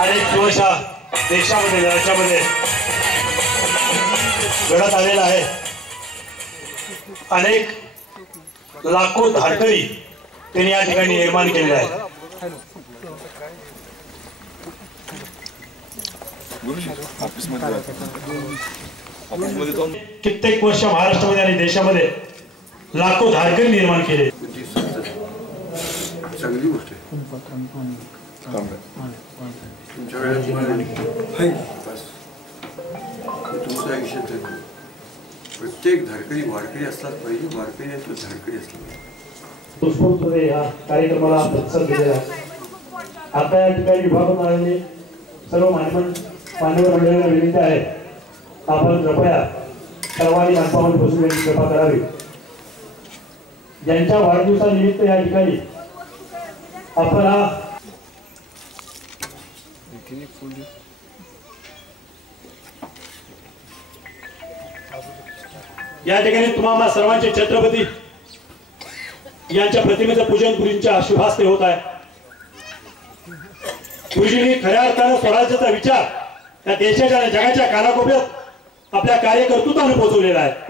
अनेक दिवस देशामध्ये राज्यामध्ये घडत आलेला आहे। अनेक लाखो धारकरी त्यांनी या ठिकाणी निर्माण केलेले आहे। कित्येक वर्ष महाराष्ट्रामध्ये आणि देशामध्ये लाखो धारकरी निर्माण केले। चांगली गोष्ट आहे। तुमच्या वेळेला तुमचं आयुष्य प्रत्येक धारकरी वारकरी असलाच पाहिजे, वारकरी धारकरी असला पाहिजे। पुष्पोत्सवे या कार्यक्रमाला प्रतिसाद दिलेला आहे। आता या ठिकाणी विभागून आलेले सर्व मान्यवर मंडळींना विनंती आहे, आपण कृपया सर्वांनी मंचावर बसून यांची कृपा करावी। ज्यांच्या वाढदिवसानिमित्त या ठिकाणी आपण या ठिकाणी तुम्हाला सर्वांचे छत्रपती यांच्या प्रतिमेचं पूजन गुरुजींच्या शुभास्ते होत आहे। गुरुजींनी खऱ्या अर्थानं स्वराज्याचा विचार या देशाच्या आणि जगाच्या कानाकोपऱ्यात आपल्या कार्यकर्तृत्वाने पोहोचवलेला आहे।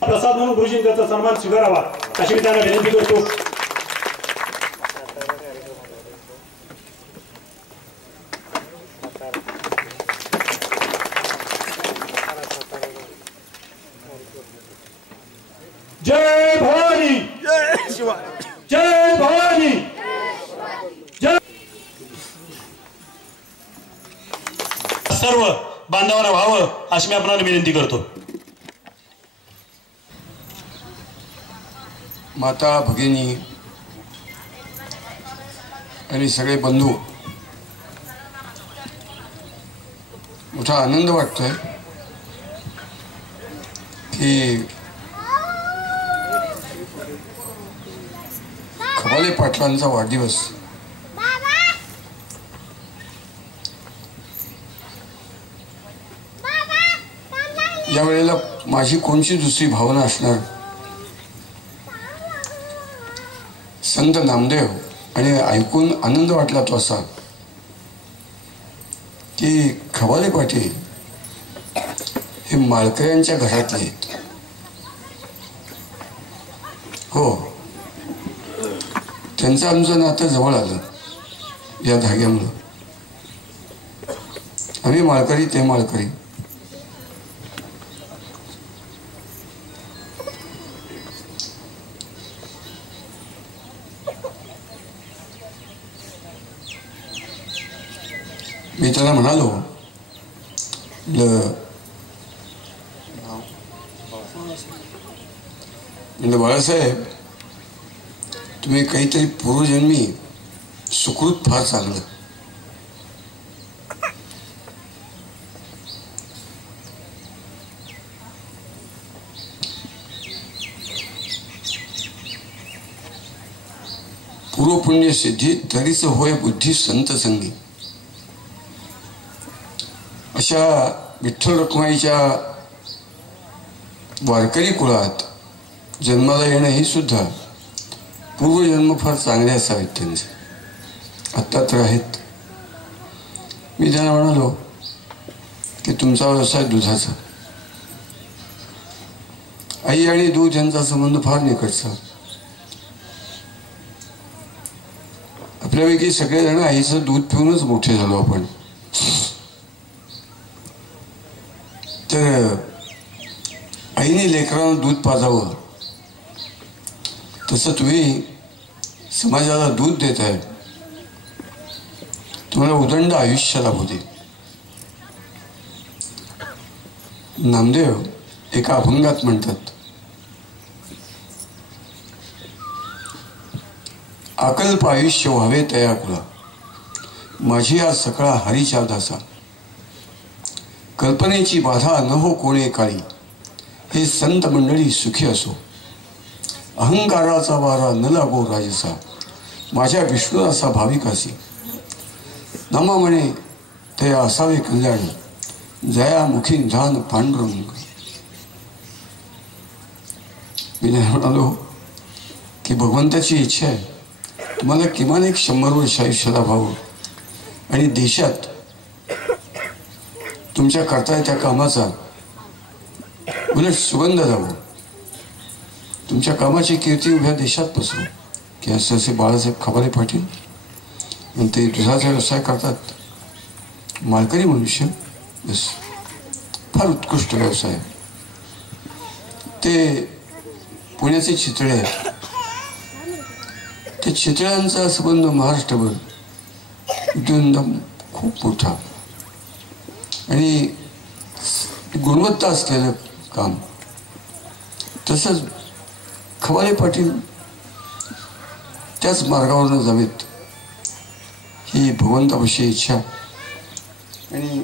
प्रसाद म्हणून गुरुजींनी त्याचा सन्मान स्वीकारावा अशी मी त्यांना विनंती करतो। जय भवानी, जय शिवाजी, जय भवानी, जय। सर्व बांधवांना व्हावं अशी मी आपणाला विनंती करतो। माता भगिनी आणि सगळे बंधू, मोठा आनंद वाटतोय की खबाले पाटलांचा वाढदिवस या वेळेला माझी कोणची दुसरी भावना असणार, संत नामदेव आणि ऐकून आनंद वाटला तो असा की खबाले पाटील हे माळकऱ्यांच्या घरातले आहेत। हो, त्यांचं आमचं नातं जवळ आलं या धाग्यामुळं। आम्ही माळकरी, ते माळकरी। मी त्याला म्हणालो, बाळासाहेब, तुम्ही काहीतरी पूर्वजन्मी सुकृत फार चांगलं। पूर्वपुण्य सिद्धी तरीच होय बुद्धी संत संगी। अशा विठ्ठल रखुमाईच्या वारकरी कुळात जन्माला येणं ही सुद्धा पूर्वजन्म फार चांगले असावेत त्यांचे, आत्ता तर आहेत। मी त्यांना म्हणालो की तुमचा व्यवसाय दुधाचा, आई आणि दूध यांचा संबंध फार निकटचा। आपल्यापैकी सगळेजण आईचं दूध पिऊनच मोठे झालो आपण। तर आईने लेकरांना दूध पाजावं तसं तुम्ही समाजाला दूध देत आहे, तुम्हाला उदंड आयुष्य लाभू दे। नामदेव एका अभंगात म्हणतात, अकल्प आयुष्य व्हावे तया कुळा, माझी आज सकाळ हरीच्या दासा। कल्पनेची बाधा न हो कोणे काळी, हे संत मंडळी सुखी असो। अहंकाराचा वारा न लागो राजसा, माझ्या विष्णुदासा भाविकासी। नमा म्हणे ते असावे कल्याण, जयामुखी निधान पांडुरंग। मी म्हणालो की भगवंताची इच्छा आहे तुम्हाला किमान एक 100 वर्ष आयुष्य लाभावं आणि देशात तुमच्या करताय त्या कामाचा उलट सुगंध जावं, तुमच्या कामाची कीर्ती उभ्या देशात पसरू. की असे बाळासाहेब खबाले पाटील आणि ते दुधाचा व्यवसाय करतात, मालकरी मनुष्य, बस फार उत्कृष्ट व्यवसाय. ते पुण्याचे चितळे आहेत. त्या चितळ्यांचा संबंध महाराष्ट्रभर उद्योगधंदा खूप मोठा आणि गुणवत्ता असलेलं काम. तसंच खबाले पाटील त्याच मार्गावरनं जावेत ही भगवंतापाशी इच्छा. आणि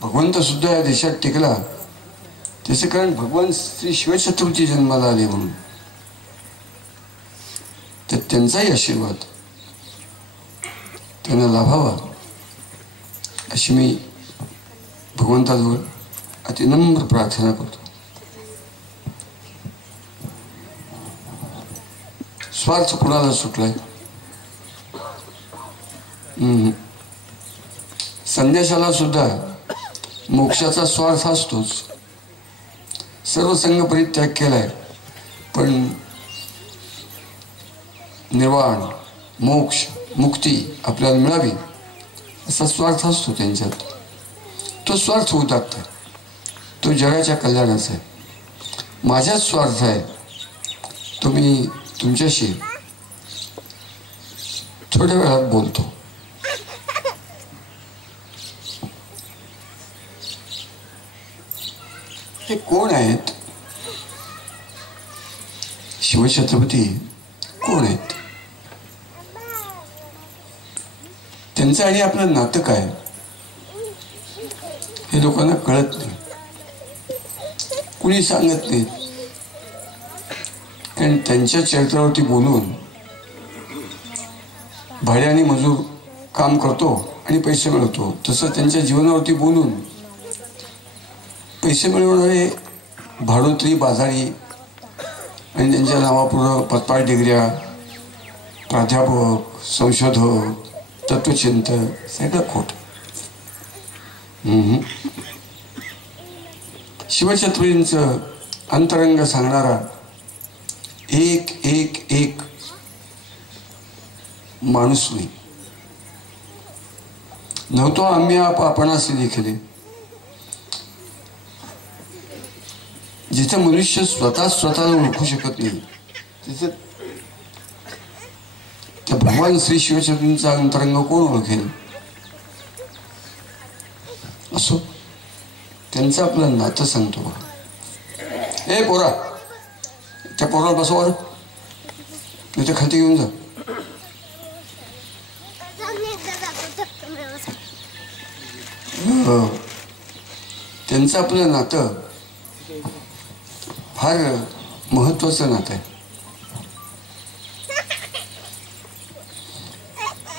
भगवंत सुद्धा या देशात टिकला त्याचे कारण भगवान श्री शिवछत्रपती जन्माला आले म्हणून. तर त्यांचाही आशीर्वाद त्यांना लाभावा अशी मी भगवंताजवळ अतिनम्र प्रार्थना करतो. स्वार्थ कुणाला सुटलाय? संन्यासाला सुद्धा मोक्षाचा स्वार्थ असतोच. सर्व संघ परित्याग केलाय पण निर्वाण, मोक्ष, मुक्ती आपल्याला मिळावी असा स्वार्थ असतो त्यांच्यात. तो स्वार्थ उदात्त, तो जगाच्या कल्याणाचा आहे. माझाच स्वार्थ आहे तो मी तुमच्याशी थोड्या वेळात बोलतो. हे कोण आहेत? शिवछत्रपती कोण आहेत? त्यांचं आणि आपलं नातं काय हे लोकांना कळत नाही, कुणी सांगत नाही. कारण त्यांच्या चरित्रावरती बोलून भाड्याने मजूर काम करतो आणि पैसे मिळवतो, तसं त्यांच्या जीवनावरती बोलून पैसे मिळवणारे भाडोत्री, बाजारी आणि त्यांच्या नावापुढं पत्पाळ डिग्र्या, प्राध्यापक, संशोधक, तत्वचिंतक सगळं खोट. शिवछत्रपतींचं अंतरंग सांगणारा एक एक एक माणूस नाही. नव्हतो आम्ही आपणास देखील. जिथे मनुष्य स्वतःला ओळखू शकत नाही तिथे त्या भगवान श्री शिवछत्रपतींचा अंतरंग कोण ओळखेल? असो, त्यांचं आपलं नातं सांगतो. ए पोरा, त्या पोराला बसवा, मी ते खाती घेऊन जा. त्यांचं आपलं नातं फार महत्वाचं नातं आहे.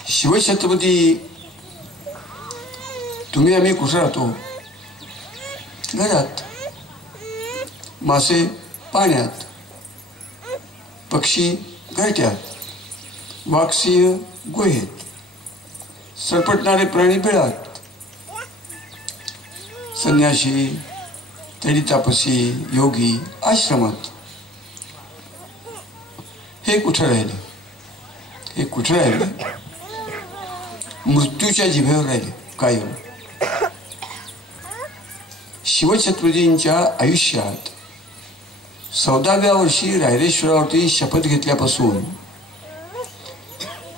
शिवछत्रपती, तुम्ही आम्ही कुठे राहतो? घरात. मासे पाण्यात, पक्षी घरट्यात, वाघसिंह गुहेत, सरपटणारे प्राणी बिळात, संन्याशी, तरी तापसी, योगी आश्रमात. हे कुठं राहिले? हे कुठं राहिले? मृत्यूच्या जिभेवर राहिले कायम. शिवछत्रपतींच्या आयुष्यात 14व्या वर्षी रायरेश्वरावरती शपथ घेतल्यापासून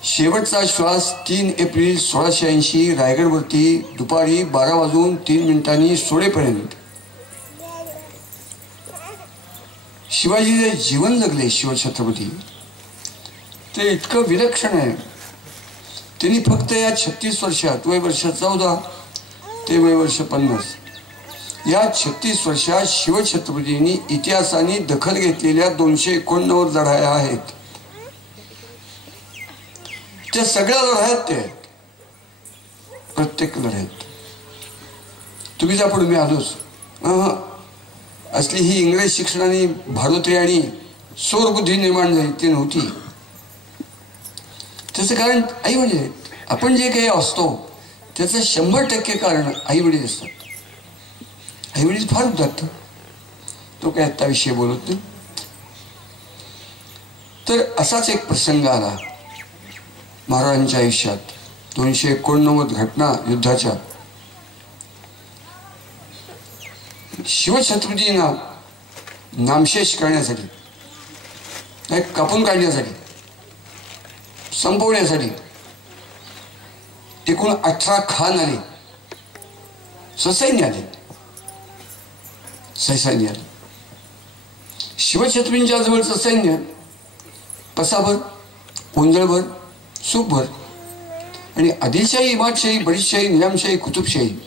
शेवटचा श्वास 3 एप्रिल 1680 रायगडवरती दुपारी 12:03 सोडेपर्यंत शिवाजीचे जीवन जगले. शिवछत्रपती ते इतकं विलक्षण आहे. त्यांनी फक्त या 36 वर्षात, वय वर्ष 14 ते वय वर्ष 50, या 36 वर्षात शिवछत्रपतींनी इतिहासाने दखल घेतलेल्या 289 लढाया आहेत. त्या सगळ्या लढायात ते आहेत. प्रत्येक लढाईत तुम्ही जा पुढे, मी आलोच. असली ही इंग्रज शिक्षणाने भाडोत्री आणि सोरबुद्धी निर्माण झाली ती नव्हती. त्याचं कारण आई वडील आहेत. आपण जे काही असतो त्याचं 100% कारण आई वडील असतात. आई वडील फार उदात्त. तो काय आत्ता विषय बोलत नाही. तर असाच एक प्रसंग आला महाराजांच्या आयुष्यात. 289 घटना युद्धाच्या. शिवछत्रपतींना नामशेष करण्यासाठी, नाही कापून काढण्यासाठी, संपवण्यासाठी एकूण 18 खान आले, ससैन्य आले. सैन्य आले. शिवछत्रपतींच्या जवळचं सैन्य पसाभर, कोंजळभर, सुखभर आणि आदिलशाही, इमादशाही, बडीशाही, निजामशाही, कुतुबशाही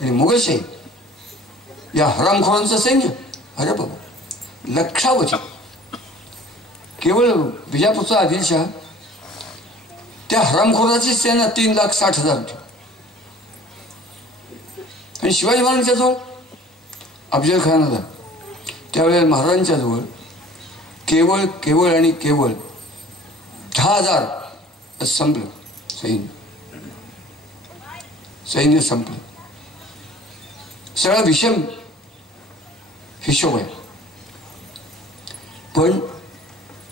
आणि मुघलशाही या हरामखोरांचं सैन्य. अरे बाबा, लक्षावधी. केवळ विजापूरचा आदिलशाह त्या हरामखोराची सेना 3,60,000 होती. आणि शिवाजी महाराजांच्या जवळ अफजल खान होता. त्यावेळेला महाराजांच्या जवळ केवळ आणि केवळ 10,000 संपलं. सैन्य संपलं. सगळा विषम हिशोब आहे. पण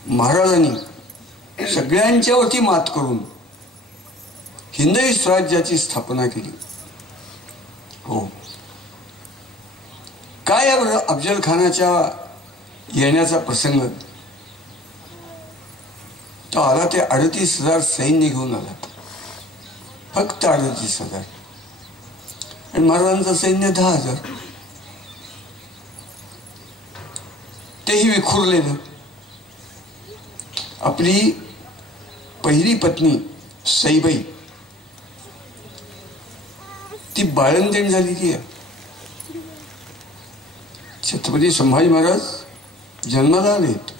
महाराजांनी सगळ्यांच्यावरती मात करून हिंदवी स्वराज्याची स्थापना केली. हो, काय आहे अफजल खानाच्या येण्याचा प्रसंग. तो आला ते 38,000 सैन्य घेऊन आला. फक्त 38,000. आणि महाराजांचं सैन्य 10,000. तेही विखुरलेलं. आपली पहिली पत्नी सईबाई ती बाळंतीण झालेली आहे. छत्रपती संभाजी महाराज जन्माला आलेत.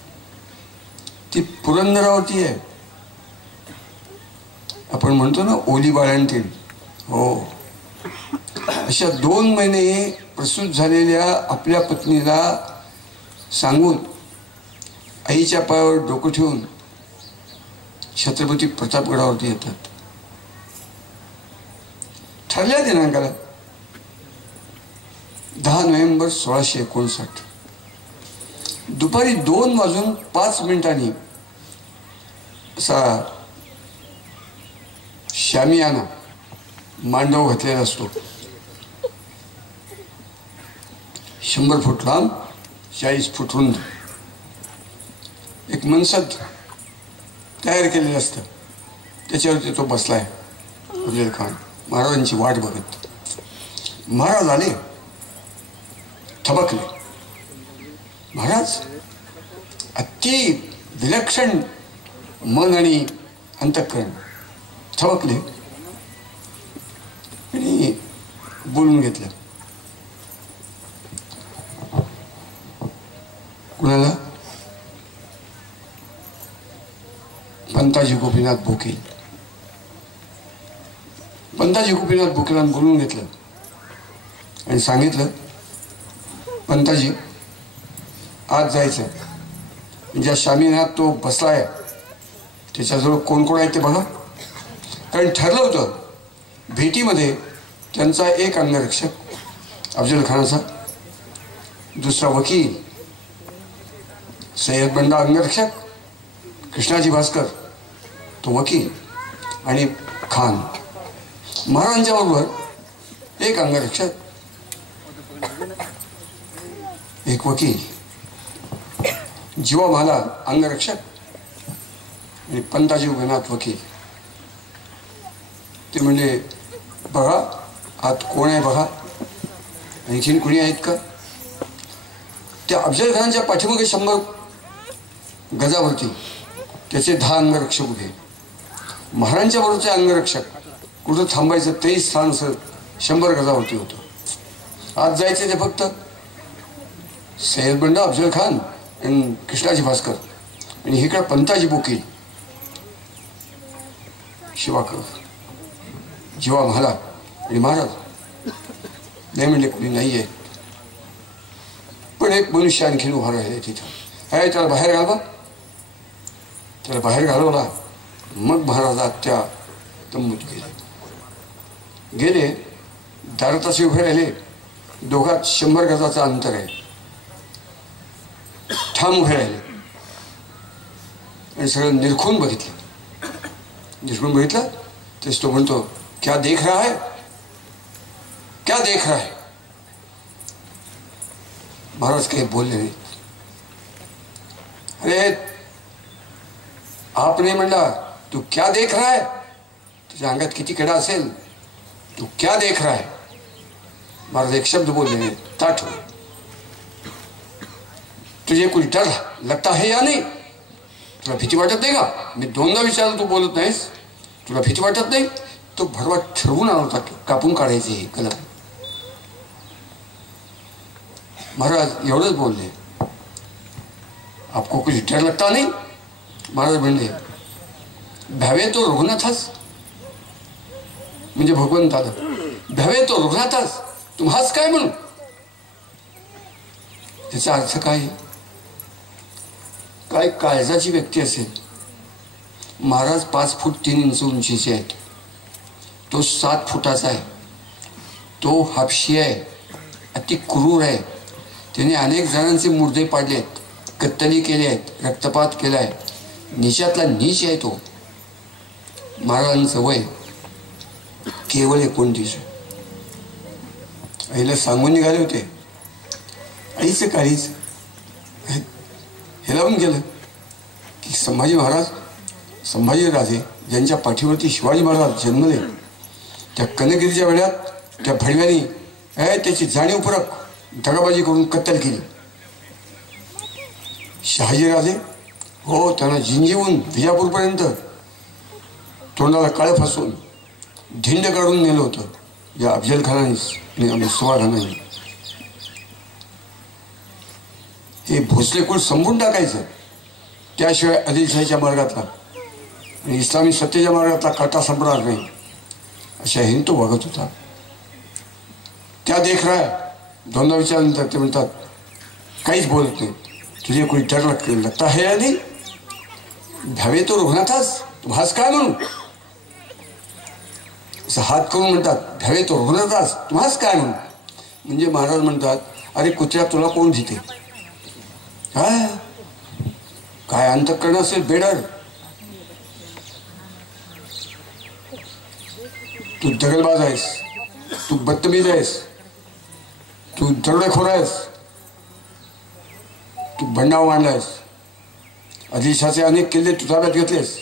ती पुरंदरावरती आहे. आपण म्हणतो ना ओली बाळंतीण. हो, अशा 2 महिने प्रसूत झालेल्या आपल्या पत्नीला सांगून आईच्या पायावर डोकं ठेवून छत्रपती प्रतापगडावरती येतात. ठरल्या दिनांकाला 10 नोव्हेंबर 1659 दुपारी 2:05 असा शामियाना मांडव घातलेला असतो. 100 फूट लांब, 40 फूट रुंद एक मनसद तयार केलेलं असतं. त्याच्यावरती तो बसलाय अफजल खान महाराजांची वाट बघत. महाराज आले, थबकले. महाराज अति विलक्षण मन आणि अंतःकरण. थबकले आणि बोलून घेतलं. कुणाला? पंताजी गोपीनाथ बोके. पंताजी गोपीनाथ बोकेला बोलून घेतलं आणि सांगितलं, पंताजी आज जायचं. ज्या शामियानात तो बसलाय त्याच्याजवळ कोण कोण आहे ते बघा. कारण ठरलं होतं भेटीमध्ये त्यांचा एक अंगरक्षक अफजल खानाचा, दुसरा वकील सय्यद बंडा अंगरक्षक, कृष्णाजी भास्कर तो वकील आणि खान. महाराजांच्या बरोबर एक अंगरक्षक, एक वकील, जीवा भाला अंगरक्षक आणि पंताजी गोपीनाथ वकील. ते म्हणजे बघा आत कोण आहे बघा, आणखीन कोणी आहेत का. त्या अफजल खानाच्या पाठीमागे 100 गजावरती त्याचे 10 अंगरक्षक उभे. महाराजांच्या बरोबरचे अंगरक्षक कुठं थांबायचं तेही स्थान असं 100 गजावरती होतं. आज जायचे ते फक्त सय्यद बंडा अफजल खान आणि कृष्णाजी भास्कर आणि इकडे पंताजी बोके, शिवाकर, जीवा महाला आणि महाराज. नाही म्हणले कोणी नाही आहे. एक मनुष्य आणखीन उभा राहिले तिथं. आहे त्याला बाहेर घालवा. त्याला बाहेर घालवला. मग महाराज त्या तंबूत गेले. दारात असे उभे राहिले. दोघात 100 गजाचं अंतर आहे. ठाम उभे राहिले आणि सगळं निरखून बघितलं. निरखून बघितलं तेच तो म्हणतो, क्या देख रहा है, क्या देख रहा है. महाराज काही बोलले नाही. अरे आपने म्हणला, तू क्या देख रहा है. तुझ्या अंगात किती किडा असेल. तू क्या देख रहा है. महाराज एक शब्द बोलले नाही. ताठ हो. तुझे कुछ डर लगता है या नाही. तुला भीती वाटत नाही का. मी 2दा विचारलं, तू बोलत नाहीस. तुला भीती वाटत नाही. तो भरवा ठरवून आला होता कापून काढायचे हे कलम. महाराज एवढंच बोलले, आपको कुछ डर लगता नहीं. महाराज म्हणले, भ्यावे तो रघुनाथास. म्हणजे भगवंताला भ्यावे तो रघुनाथास. तुम्हाच काय म्हणून. त्याचा अर्थ काय. काय काळजाची व्यक्ती असेल. महाराज 5 फूट 3 इंच उंचीचे आहेत. तो 7 फुटाचा आहे. तो हापशी आहे. अति क्रूर आहे. त्याने अनेक जणांचे मुर्दे पाडले आहेत. कत्तली केले आहेत. रक्तपात केला आहे. नीचातला नीच आहे तो. महाराजांचं वय केवळ 29. आईला सांगून निघाले होते. आईचं काळीच हे लावून गेलं की संभाजी महाराज, संभाजी राजे ज्यांच्या पाठीवरती शिवाजी महाराज जन्मले, त्या कनगिरीच्या वेळात त्या भडव्यांनी त्याची जाणीवपूर्वक दगाबाजी करून कत्तल केली. शहाजीराजे हो त्यांना जिंजीवून विजापूरपर्यंत तोंडाला काळं फासून धिंड काढून नेलं होतं या अफजल खानाने आणि सुवाराने. हे भोसले कुळ संपून टाकायचं. त्याशिवाय आदिलशाहीच्या मार्गातला आणि इस्लामी सत्तेच्या मार्गातला काटा संपणार नाही अशा हिंदू वागत होता. त्या देख रहा है. 2दा विचारल्यानंतर ते म्हणतात, काहीच बोलत नाही. तुझे कोणी डर लगता है या नाही. भ्यावे तो रघुनाथास. तू भास काय म्हणून. असं हात करून म्हणतात, भ्यावे तो रघुनाथास. तू भास काय म्हणून. म्हणजे महाराज म्हणतात, अरे कुत्र्या तुला कोण भीते. काय अंतःकरण असेल बेडर. तू दगलबाज आहेस. तू बदतमीज आहेस. तू दरोडेखोर आहेस. तू बंडाव मांडलायस. आदिलशाहचे अनेक किल्ले तू ताब्यात घेतलेस.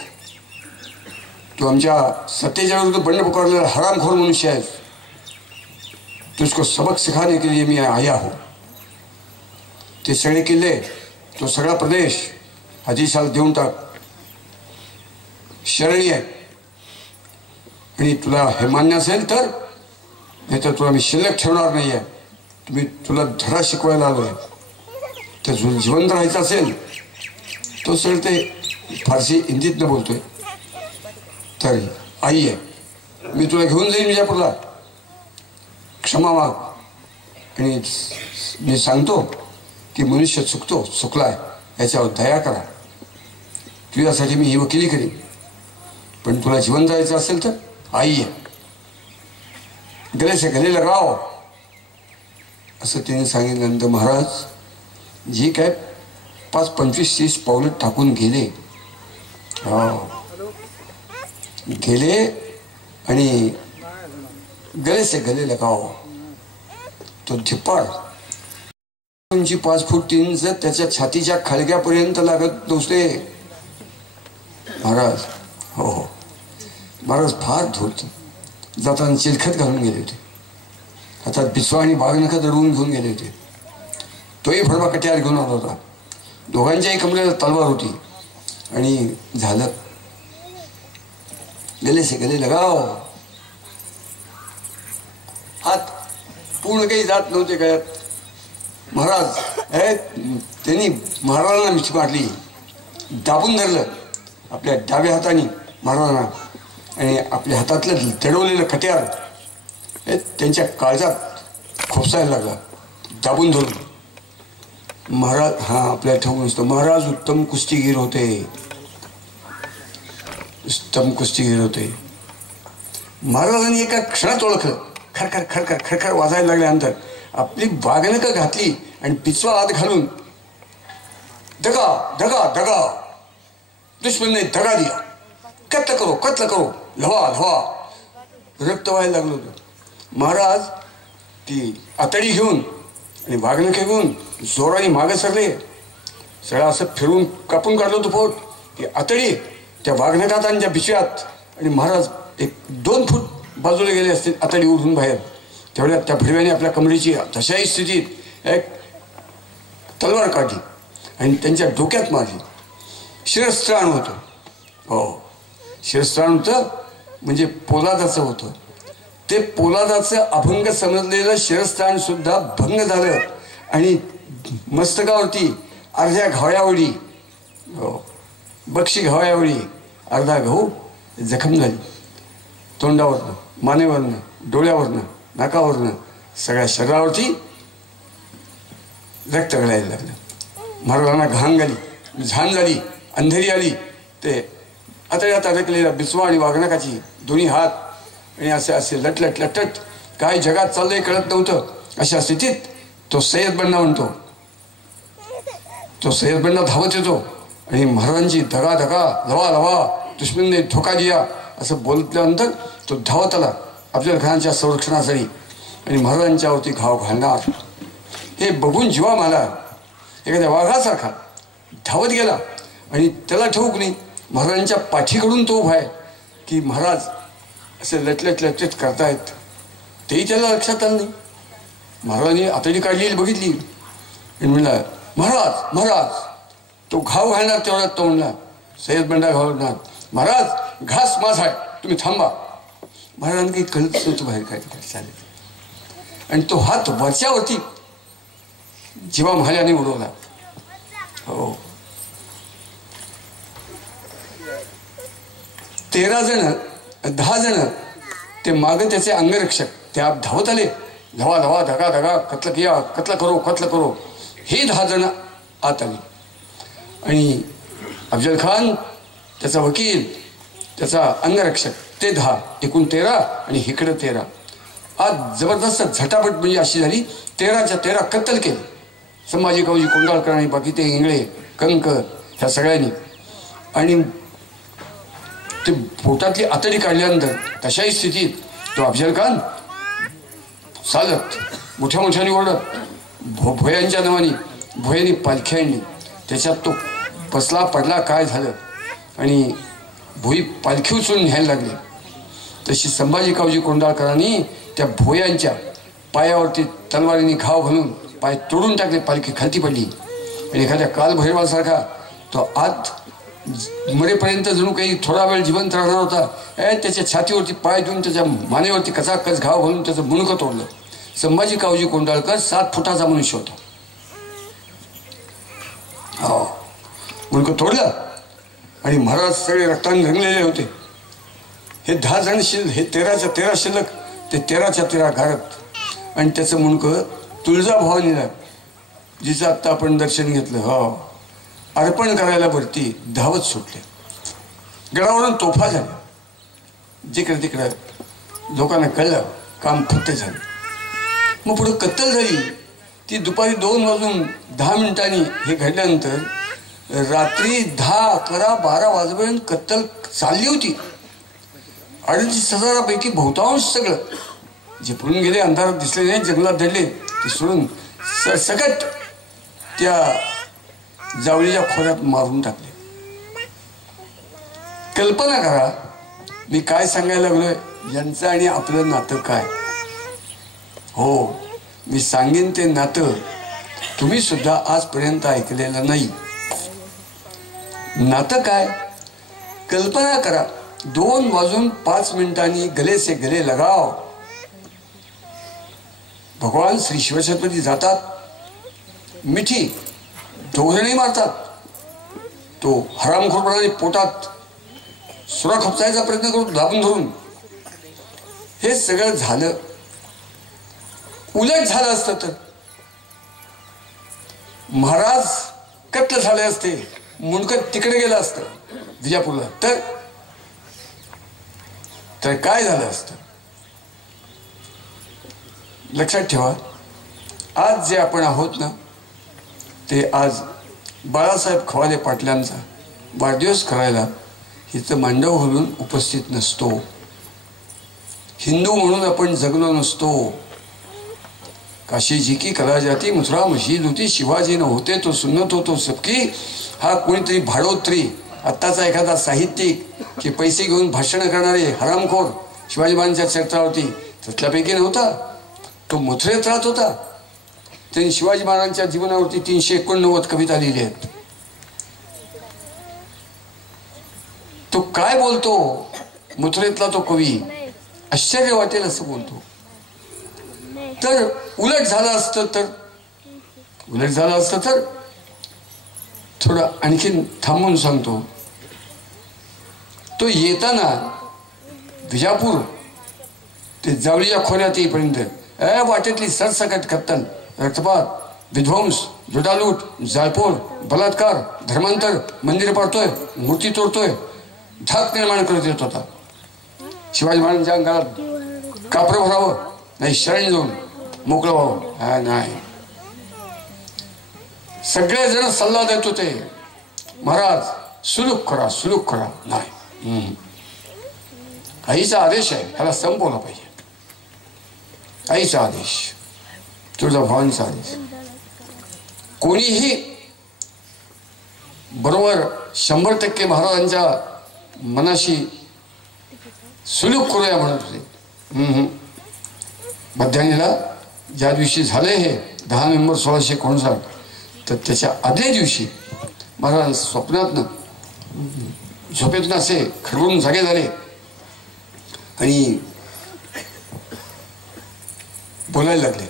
तू आमच्या सत्तेच्या विरुद्ध बंड पुकारलेला हरामखोर मनुष्य आहेस. तुझको सबक सिखाने के लिए मी आया हूं. ते सगळे किल्ले, तो सगळा प्रदेश आदिलशाहला देऊन टाक. शरणी आहे. आणि तुला हे मान्य असेल तर, नाही तर तुला मी शिल्लक ठेवणार नाही आहे. तुला धडा शिकवायला आलोय. तर जिवंत राहायचं असेल तो सगळं ते फारसी हिंदीतनं बोलतोय. तर आई आहे. मी तुला घेऊन जाईन विजापूरला. क्षमा माग. आणि मी सांगतो की मनुष्य चुकतो, चुकलाय, याच्यावर दया करा. तुझ्यासाठी मी ही वकिली करीन. पण तुला जीवन जायचं असेल तर आई आहे. गले से गले लगाओ असं त्याने सांगितल्यानंतर महाराज जी काय 5, 25, 30 पावलं टाकून गेले. गेले आणि गले से गले लगाओ. तो धिप्पाड उंची 5 फूट 3 इंच त्याच्या छातीच्या खळग्यापर्यंत लागत नव्हते. महाराज हो हो. महाराज फार धूर्त. जाताना चिलखत घालून गेले होते. हातात बिस्वा आणि बागनखं दडवून घेऊन गेले होते. तोही भडवा कट्यार घेऊन आला होता. दोघांच्याही कमरेला तलवार होती. आणि झालं. गले से गले लगाओ. हात पूर्ण काही जात नव्हते गळ्यात. महाराज त्यांनी महाराजांना मिठी मारली. दाबून धरलं आपल्या डाव्या हाताने महाराजांना. आणि आपल्या हातातलं दडवलेलं कट्यार त्यांच्या काळजात खोपसायला लागला. दाबून धरून महाराज, हा आपल्याला ठाऊक नसतं, महाराज उत्तम कुस्तीगीर होते, उत्तम कुस्तीगीर होते. महाराजांनी एका क्षणात ओळखलं. खरखर खरखर खरखर वाजायला लागल्यानंतर आपली वाघनकं घातली आणि पिचवा आत घालून दगा दगा दगा, दुश्मन ने दगा दिया, कत्ल करो, लवा लवा, रक्त व्हायला लागलं होतं. महाराज ती आतडी घेऊन आणि वाघनखे घेऊन जोराने मागे सरले. सगळं असं फिरून कापून काढलं होतं पोट. ती आतडी त्या वाघनखात आणि त्या बिचव्यात, आणि महाराज 1-2 फूट बाजूला गेले असते आतडी उडून बाहेर. तेवढ्या त्या भिडव्याने आपल्या कमरेची तशाही स्थितीत एक तलवार काढली आणि त्यांच्या डोक्यात मारली. शिरस्त्राण होतं. हो, शिरस्त्राण होतं म्हणजे पोलादाचं होतं. ते पोलादाचं अभंग समजलेलं शिरस्त्राण सुद्धा भंग झालं आणि मस्तकावरती अर्ध्या घावयावडी, हो बक्षी घावयावडी अर्धा गहू जखम झाली. तोंडावरनं, मानेवरनं, डोळ्यावरनं, नाकावरनं, सगळ्या शरीरावरती रक्त गळायला लागलं. महाराजांना घाण झाली, झाण झाली, अंधेरी आली. ते आतड्यात अडकलेल्या बिचवा आणि वाघनकाची दोन्ही हात आणि असे असे लटलट लटट काय जगात चाललंय कळत नव्हतं. अशा स्थितीत तो सय्यद बंडा म्हणतो, तो सय्यद बंडा धावत येतो आणि महाराजांची धगा धगा लवा लवा, दुश्मनने धोका दिया असं बोलल्यानंतर तो धावत आला अफजल खानाच्या संरक्षणासाठी आणि महाराजांच्यावरती घाव घालणार. हे बघून जीवा मला एखाद्या वाघासारखा धावत गेला आणि त्याला ठाऊक नाही महाराजांच्या पाठीकडून तो उभा आहे की महाराज असे लटलट लटलट करतायत. तेही त्याला लक्षात आलं नाही. महाराजांनी आतडी काढलेली बघितली आणि म्हणला महाराज महाराज. तो घाव घालणार तेवढ्यात तो म्हणला सय्यद बंडा घालणार, महाराज घास माझा आहे, तुम्ही थांबा. महाराजांना काही कळत नव्हतं बाहेर काय चालेल. आणि तो हात वरच्यावरती जीवा महाल्याने उडवला. हो, 13 जण 10 जण ते मागे त्याचे अंगरक्षक त्या धावत आले. धवा धवा धगा धगा कत्ल किया, कत्ल करो. हे 10 जण आत आले आणि अफजल खान, त्याचा वकील, त्याचा अंगरक्षक, ते 10 एकूण 13 आणि इकडं 13. आज जबरदस्त झटापट म्हणजे अशी झाली. 13च्या 13 कत्तल केले. संभाजी कावजी कोंडाळकर आणि बाकी ते इंगळे कंक ह्या सगळ्यांनी. आणि ते पोटातली आतडी काढल्यानंतर तशाही स्थितीत तो अफजल खान चालत मोठ्या मोठ्याने ओरडत भोयांच्या नावाने भोयांनी पालखी आणली. त्याच्यात तो बसला पडला काय झालं आणि भोई पालखी उचलून न्यायला लागले. तशी संभाजी कावजी कोंडाळकरांनी त्या भोयांच्या पायावरती तलवारीने घाव घालून पाय तोडून टाकले. पालखी खालती पडली आणि एखाद्या कालभैरवासारखा तो आत मरेपर्यंत जणू काही थोडा वेळ जिवंत राहणार होता. त्याच्या छातीवरती पाय देऊन त्याच्या मानेवरती कचाकच घाव घालून त्याचं मुणकं तोडलं. संभाजी कावजी कोंडाळकर 7 फुटाचा मनुष्य होता. हो, मुणकं तोडलं आणि महाराज सगळे रक्ताने रंगलेले होते. हे 10 जण हे 13च्या 13 शिल्लक, ते 13च्या 13 घारत आणि त्याचं मुणकं तुळजाभवानीला, जिचं आत्ता आपण दर्शन घेतलं, हो अर्पण करायला वरती धावत सुटले. गडावरून तोफा झाल्या. जिकडे तिकडं लोकांना कळलं, काम फत्ते झालं. मग पुढे कत्तल झाली. ती दुपारी 2:10 हे घडल्यानंतर रात्री 10, 11, 12 वाजेपर्यंत कत्तल चालली होती. 38,000पैकी बहुतांश सगळं जे पळून गेले, अंधारात दिसले नाही, जंगलात दडले, ते सोडून सकट त्या जावळीच्या खोऱ्यात मारून टाकले. कल्पना करा मी काय सांगायला लागलोय. यांचं आणि आपलं नातं काय. हो, मी सांगेन ते नातं तुम्ही सुद्धा आजपर्यंत ऐकलेलं नाही. नातं काय, कल्पना करा. 2:05 गले से गले लगाव. भगवान श्री शिवछत्रपती जातात, मिठी दोघजणही मारतात. तो हरामखोरपणाने पोटात सुरा खपसायचा प्रयत्न करून दाबून धरून. हे सगळं झालं. उलट झालं असतं तर महाराज कत्ल झाले असते, मुंडकं तिकडे गेलं असतं विजापूरला, तर काय झालं असतं? लक्षात ठेवा, आज जे आपण आहोत ना, ते आज बाळासाहेब खवाले पाटलांचा वाढदिवस करायला हिचं मांडव घालून उपस्थित नसतो. हिंदू म्हणून आपण जगलो नसतो. काशी जी की कला जाती, मथुरा मशीद होती, शिवाजी न होते तो सुन्नत होतो सबकी. हा कोणीतरी भाडोत्री, आत्ताचा एखादा साहित्यिक की पैसे घेऊन भाषण करणारे हरामखोर शिवाजी महाराजांच्या चरित्रावरती त्यातल्यापैकी नव्हता. तो मथुरेत राहत होता. त्यांनी शिवाजी महाराजांच्या जीवनावरती 389 कविता लिहिल्या आहेत. तो काय बोलतो मथुरेतला तो कवी, आश्चर्य वाटेल असं बोलतो. तर उलट झालं असतं तर थोडं आणखीन थांबून सांगतो. तो येताना विजापूर ते जावळीच्या खोऱ्यात येईपर्यंत वाटेतली सरसकट कत्तल, रक्तपात, विध्वंस, लुटालूट, जाळपोळ, बलात्कार, धर्मांतर, मंदिर पाडतोय, मूर्ती तोडतोय, धाक निर्माण करत येत होता. शिवाजी महाराजांच्या अंगात कापरं भरावं नाही, शरण जाऊन मोकळं व्हावं. हा नाही, सगळेजण सल्ला देत होते, महाराज सुलूक करा. नाही, आईचा आदेश आहे, ह्याला संपवला पाहिजे. आईचा आदेश, तुळजाभवानीचा आदेश. कोणीही बरोबर 100% महाराजांच्या मनाशी सुलूक करूया म्हणत होते. मध्यान्हीला ज्या दिवशी झाले हे 10 नोव्हेंबर 1659, तर त्याच्या आदल्या दिवशी महाराज स्वप्नातनं झोपेतून असे खरवून जागे झाले आणि बोलायला लागले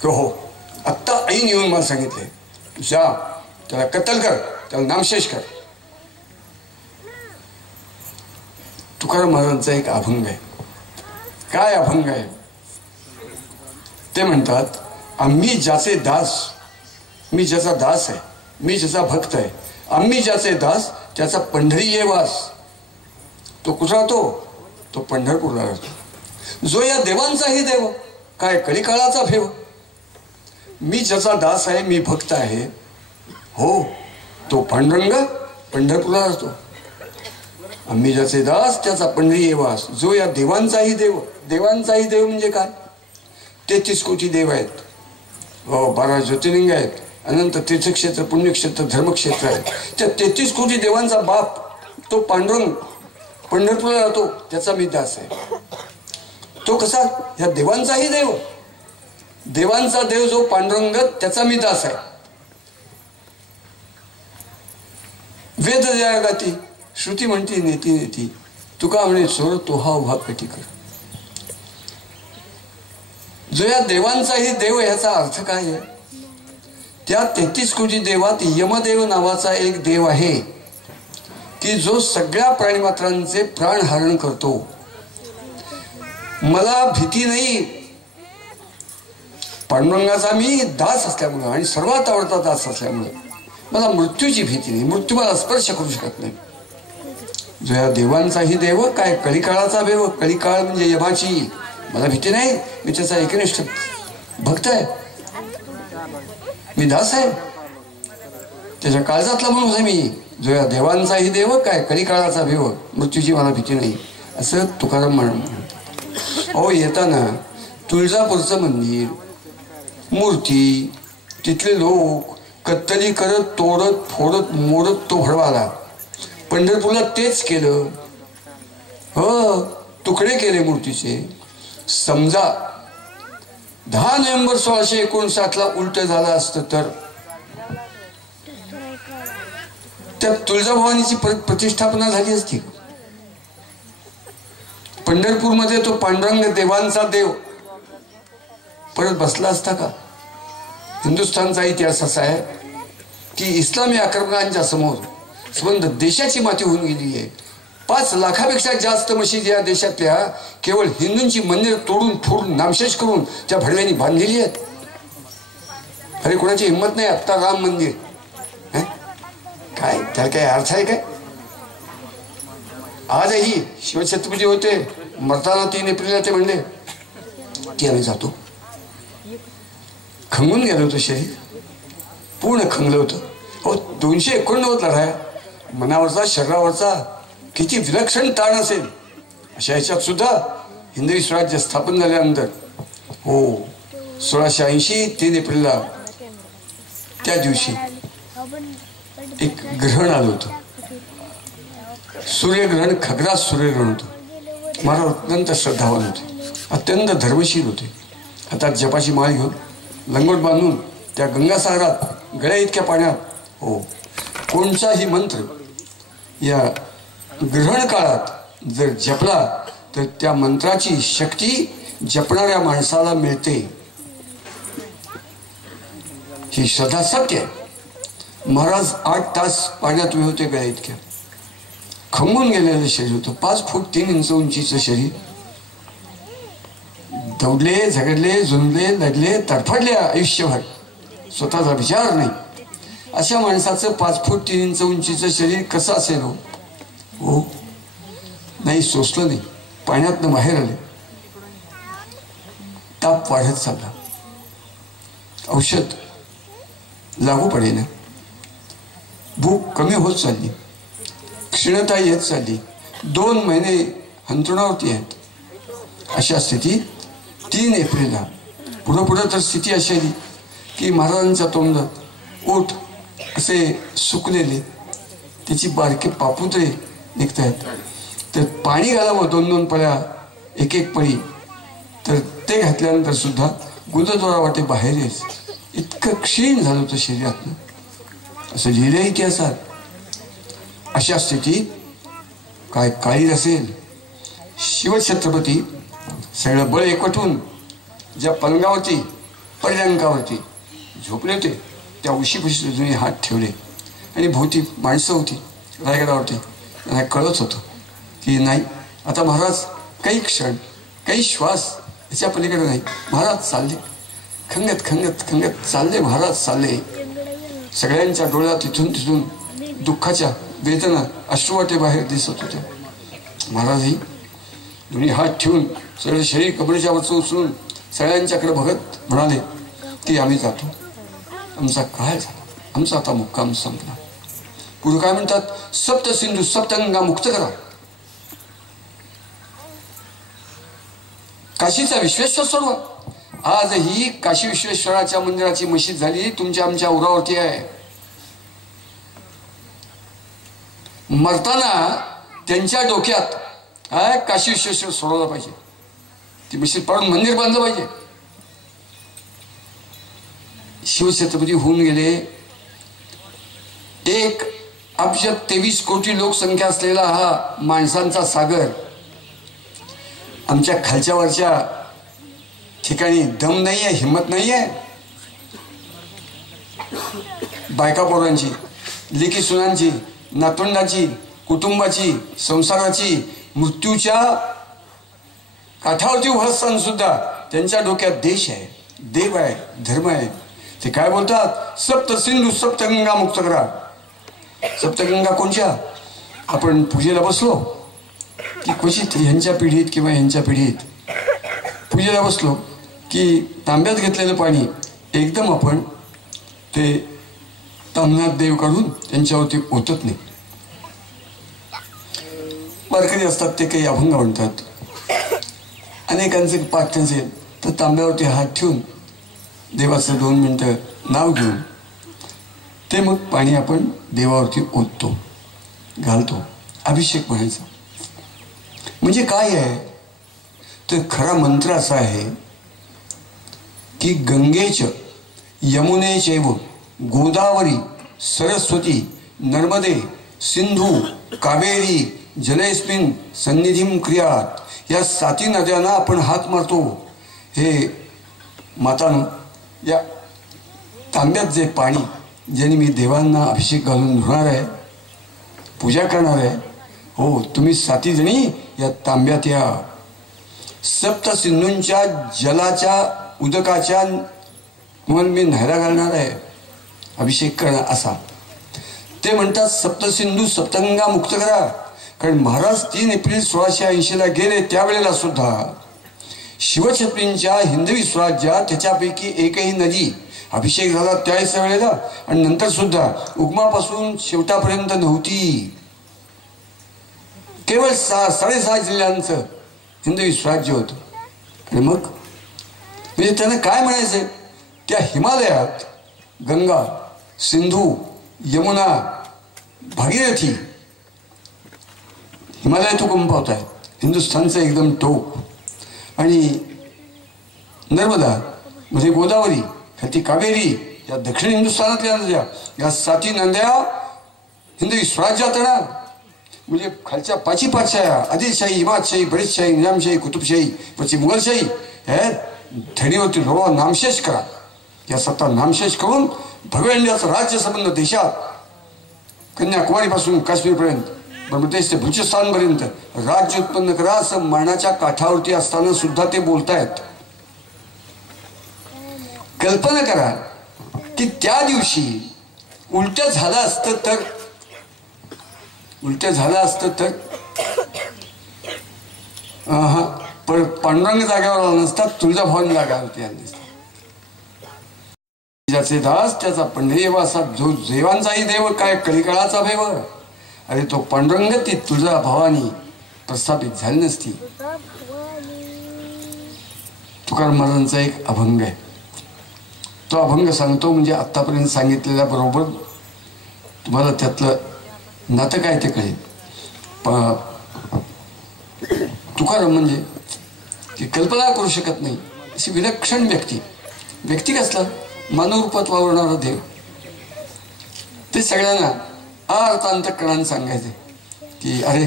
की हो, आत्ता आईने येऊन मला सांगितले, जा त्याला कत्तल कर, त्याला नामशेष कर. तुकाराम महाराजांचा एक अभंग आहे. काय अभंग आहे ते म्हणतात, आम्ही ज्याचे दास, मी ज्याचा दास आहे, मी ज्याचा भक्त आहे, आम्ही ज्याचे दास त्याचा पंढरी ये वास. तो कुठं राहतो? तो पंढरपूरला राहतो. जो या देवांचाही देव, काय कलिकाळाचा भेव. मी ज्याचा दास आहे, मी भक्त आहे, हो तो पांडुरंग पंढरपूरला राहतो. आम्ही ज्याचे दास त्याचा पंढरी ये वास. जो या देवांचाही देव, देवांचाही देव म्हणजे काय? 33 कोटी देव आहेत, 12 ज्योतिर्लिंग आहेत, अनंत तीर्थक्षेत्र, पुण्यक्षेत्र, धर्मक्षेत्र आहेत. त्या 33 कोटी देवांचा बाप तो पांडुरंग पंढरपूरला राहतो, त्याचा मी दास आहे. तो कसा? ह्या देवांचाही देव, देवांचा देव जो पांडुरंग, त्याचा मी दास आहे. वेद जया गाती, श्रुती म्हणती नेती नेती, तुका म्हणे चोर तो हा उभा कटी कर. जो या देवांचाही देव, ह्याचा अर्थ काय आहे? त्या 33 कोटी देवात यमदेव नावाचा एक देव आहे की जो सगळ्या प्राणीमात्रांचे प्राण हरण करतो. मला भीती नाही, पांडुरंगाचा मी दास असल्यामुळं आणि सर्वात आवडता दास असल्यामुळं मला मृत्यूची भीती नाही, मृत्यू मला स्पर्श करू शकत नाही. जो या देवांचाही देव, काय कलिकाळाचा देव, कलिकाळ म्हणजे यमाची, मला भीती नाही. मी त्याचा एकनिष्ठ भक्त आहे, मी दास आहे, त्याच्या काळजातला माणूस आहे मी. जो या देवांचाही देव, काय कलिकाळाचा देव, मृत्यूची मला भीती नाही, असं तुकाराम म्हणतात. अहो, येताना तुळजापूरचं मंदिर, मूर्ती, तिथले लोक कत्तली करत, तोडत, फोडत, मोडत तो भडवाला. पंढरपूरला तेच केलं, हो, तुकडे केले मूर्तीचे. समजा 10 नोव्हेंबर 1659 उलट झालं असतं तर त्या तुळजाभवानीची प्रतिष्ठापना झाली असती. पंढरपूरमध्ये तो पांडुरंग देवांचा देव परत बसला असता का? हिंदुस्थानचा इतिहास असा आहे की इस्लामी आक्रमकांच्या समोर संबंध देशाची माती होऊन गेली आहे. 5 लाखापेक्षा जास्त मशीद या देशातल्या केवळ हिंदूंची मंदिर तोडून फोडून नामशेष करून त्या भडव्यांनी बांधलेली आहेत. अरे कोणाची हिंमत नाही, आत्ता राम मंदिर काय, त्याला काय अर्थ आहे काय? आजही शिवछत्रपती होते, मरताना 3 एप्रिलला ते म्हणले की आम्ही जातो. खंगून गेलं होतं शरीर, पूर्ण खंगलं होतं. हो 289 लढाया, मनावरचा शरीरावरचा किती विलक्षण ताण असेल. अशा ह्याच्यात सुद्धा हिंदवी स्वराज्य स्थापन झाल्यानंतर हो 1680 3 एप्रिलला त्या दिवशी एक ग्रहण आलं होतं. सूर्यग्रहण, खग्रास सूर्यग्रहण होतं. महाराज अत्यंत श्रद्धावान होते, अत्यंत धर्मशील होते. हातात जपाची माळ घेऊन लंगोट बांधून त्या गंगासागरात गळ्या इतक्या पाण्यात हो कोणताही मंत्र या ग्रहण काळात जर जपला तर त्या मंत्राची शक्ती जपणाऱ्या माणसाला मिळते. ही श्रद्धा सत्य आहे. महाराज 8 तास पाण्यात उभे होते, गळ्या इतक्या खंगून गेलेलं शरीर होतं. 5 फूट 3 इंच उंचीचं शरीर. दौडले, झगडले, झुंजले, लढले, तडफडले आयुष्यभर, स्वतःचा विचार नाही. अशा माणसाचं 5 फूट 3 इंच उंचीचं शरीर कसं असेल हो? नाही, सोसलं नाही. पाण्यातनं बाहेर आले, ताप वाढत चालला, औषध लागू पडेना, भूक कमी होत चालली, क्षीणता येत चालली, 2 महिने अंथरुणावरती आहेत. अशा स्थितीत 3 एप्रिलला पुढं तर स्थिती अशी आली की महाराजांच्या तोंडात ओठ असे सुकलेले, त्याची बारके पापुत्रे निघत आहेत. तर पाणी घालावं 2-2 पळ्या, 1-1 पळी, तर ते घातल्यानंतर सुद्धा गुदद्वारा वाटे बाहेर येत. इतकं क्षीण झालं होतं शरीरातनं, असं लिहिलंय इतिहासात. अशा स्थितीत काय काळीज असेल. शिवछत्रपती सगळं बळ एकवटून ज्या पलंगावरती पर्यंकावरती झोपले होते त्या उशीपुशी जुने हात ठेवले आणि भोवती माणसं होती रायगडावरती. त्यांना कळत होतं की नाही, आता महाराज काही क्षण, काही श्वास याच्या पलीकडे नाही. महाराज चालले, खंगत खंगत खंगत चालले, महाराज चालले. सगळ्यांच्या डोळ्यात तिथून दुःखाच्या वेदना, अश्रुवाटे बाहेर दिसत होत्या. महाराजही दोन्ही हात ठेवून सगळं शरीर कबरेच्या वरचं उचलून सगळ्यांच्याकडे बघत म्हणाले की आम्ही जातो, आमचा काळ झाला, आमचा आता मुक्काम संपला. पुढे काय म्हणतात, सप्त सिंधू सप्तगंगा मुक्त करा. काशीचा विश्वेश्वर सोडवा. आजही काशी विश्वेश्वराच्या मंदिराची मशीद झाली, तुमच्या आमच्या उरावरती आहे. मरताना त्यांच्या डोक्यात काशी विश्वेश्वर सोडवला पाहिजे, ती मशीद पाडून मंदिर बांधलं पाहिजे. शिवछत्रपती होऊन गेले. 1,23,00,00,000 लोकसंख्या असलेला हा माणसांचा सागर आमच्या खालच्या वरच्या ठिकाणी दम नाही आहे, हिंमत नाही आहे. बायका पोरांची, लेकी सुनांची, नातवंडाची, कुटुंबाची, संसाराची, मृत्यूच्या काठावरती उभं असताना सुद्धा त्यांच्या डोक्यात देश आहे, देव आहे, धर्म आहे. ते काय बोलतात, सप्त सिंधू सप्तगंगा मुक्त करा. सप्तगंगा कोणच्या? आपण पूजेला बसलो की क्वचित ह्यांच्या पिढीत किंवा ह्यांच्या पिढीत पूजेला बसलो की तांब्यात घेतलेलं पाणी एकदम आपण ते तांब्यात देव काढून त्यांच्यावरती ओतत नाही. वारकरी असतात ते काही अभंग म्हणतात. अनेकांचे पाठ नसेल तर तांब्यावरती हात ठेवून देवाचं 2 मिनिटं नाव घेऊन ते मग पाणी आपण देवावरती ओततो, घालतो. अभिषेक म्हणायचा. म्हणजे काय आहे तर खरा मंत्र असा आहे की गंगेच यमुनेचैव गोदावरी सरस्वती नर्मदे सिंधू कावेरी जलेस्मिन सन्निधिम क्रियात. या 7 नद्यांना आपण हात मारतो. हे मातानं या तांब्यात जे पाणी ज्याने मी देवांना अभिषेक घालून धुणार आहे, पूजा करणार आहे, हो तुम्ही 7 जणी या तांब्यात या. सप्त सिंधूंच्या जलाच्या उदकाच्या म्हणून मी न्हायला घालणार आहे, अभिषेक करणार असा. ते म्हणतात सप्तसिंधू सप्तगंगा मुक्त करा. कारण महाराज 3 एप्रिल 1680 गेले त्यावेळेला सुद्धा शिवछत्रींच्या हिंदवी स्वराज्यात त्याच्यापैकी एकही नदी अभिषेक झाला त्याच वेळेला आणि नंतर सुद्धा उगमापासून शेवटापर्यंत नव्हती. केवळ 6.5 जिल्ह्यांचं हिंदवी स्वराज्य होतं. आणि मग म्हणजे त्यांना काय म्हणायचंय, त्या हिमालयात गंगा, सिंधू, यमुना, भागीरथी हिमालयात उगम पावत आहे, हिंदुस्थानचं एकदम टोक, आणि नर्मदा म्हणजे गोदावरी, खाती कावेरी, या दक्षिण हिंदुस्थानातल्या नद्या, या 7 नद्या हिंदवी स्वराज्यात येणार. म्हणजे खालच्या 5 पातशाह्या, आदिलशाही, इमादशाही, बरीदशाही, निजामशाही, कुतुबशाही, वरची मुघलशाही, ह्या धडीवरती लोळवा नामशेष करा. या सत्ता नामशेष करून भगव्या इंडियाचं राज्य संबंध देशात कन्याकुमारीपासून काश्मीरपर्यंत, ब्रह्मदेश ते बलुचिस्तानपर्यंत राज्य उत्पन्न करा, असं मरणाच्या काठावरती असताना सुद्धा ते बोलतायत. कल्पना करा की त्या दिवशी उलट झालं असतं तर पण पांडुरंग जाग्यावर आला नसता, तुळजाभवानी जाग्यावरती आली नसती. ज्याचे दास त्याचा पंढरीव असा, जो देवांचाही देव काय कलिकाळाचा भेव, अरे तो पांडुरंग ती तुळजाभवानी प्रस्थापित झाली नसती. तुकाराम महाराजांचा एक अभंग आहे, तो अभंग सांगतो. म्हणजे आतापर्यंत सांगितलेल्या बरोबर तुम्हाला त्यातलं नातं काय ते कळेल. तुकाराम म्हणजे ती कल्पना करू शकत नाही अशी विलक्षण व्यक्ती कसला, मानवरूपात वावरणारा देव. ते सगळ्यांना अर्थांतकरणाने सांगायचे की अरे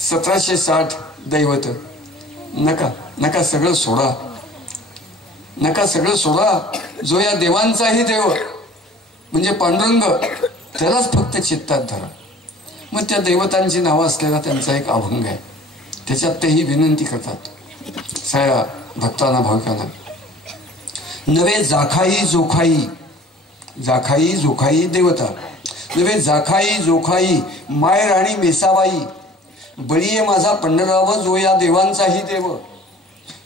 1760 दैवत, नका सगळं सोडा. जो या देवांचाही देव म्हणजे पांडुरंग, त्यालाच फक्त चित्तात धरा. मग त्या दैवतांची नावं असलेला त्यांचा एक अभंग आहे, त्याच्यात तेही विनंती करतात सगळ्या भक्तांना, भाविकांना. नवे जाखाई जोखाई देवता, नवे जाखाई जोखाई माय राणी मेसाबाई, बळीये माझा पंढराव जो या देवांचाही देव.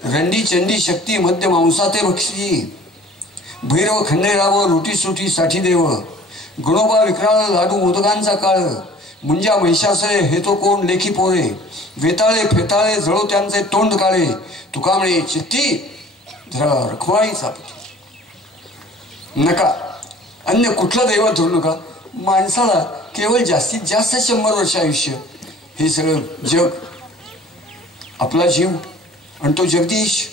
रंडी चंडी शक्ती मध्य मांसाते भक्षी, भैरव खंडेराव रोटी सुटी साठी देव. गुणोबा विक्राळ लाडू मोदकांचा काळ, मुंजा महिषासरे हे तो कोण लेखी पोरे. वेताळे फेताळे जळो त्यांचे तोंड काळे, तुकामणे चित्ती धरा रखवाईचा. नका अन्य कुठलं दैवत धरू नका. माणसाला केवळ जास्तीत जास्त 100 वर्ष आयुष्य. हे सगळं जग, आपला जीव आणि तो जगदीश,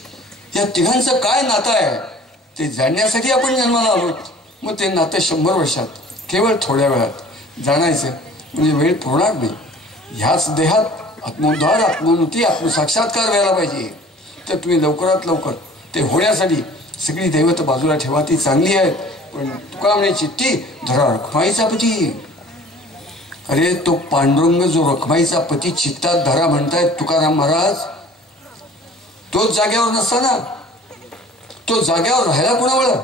या तिघांचं काय नातं आहे ते जाणण्यासाठी आपण जन्माला आलो. मग ते नातं 100 वर्षात केवळ थोड्या वेळात जाणायचं म्हणजे वेळ पुरणार नाही. ह्याच देहात आत्मोद्धार, आत्मोन्नती, आत्मसाक्षात्कार व्हायला पाहिजे. तर तुम्ही लवकरात लवकर ते होण्यासाठी सगळी दैवत बाजूला ठेवा, ती चांगली आहेत. पण तुका म्हणे चित्ती धरा रखमाईचा पती. अरे तो पांडुरंग जो रखमाईचा पती चित्तात धरा म्हणतायत तुकाराम महाराज, तोच जाग्यावर नसताना तो जाग्यावर राहायला कोणामुळं?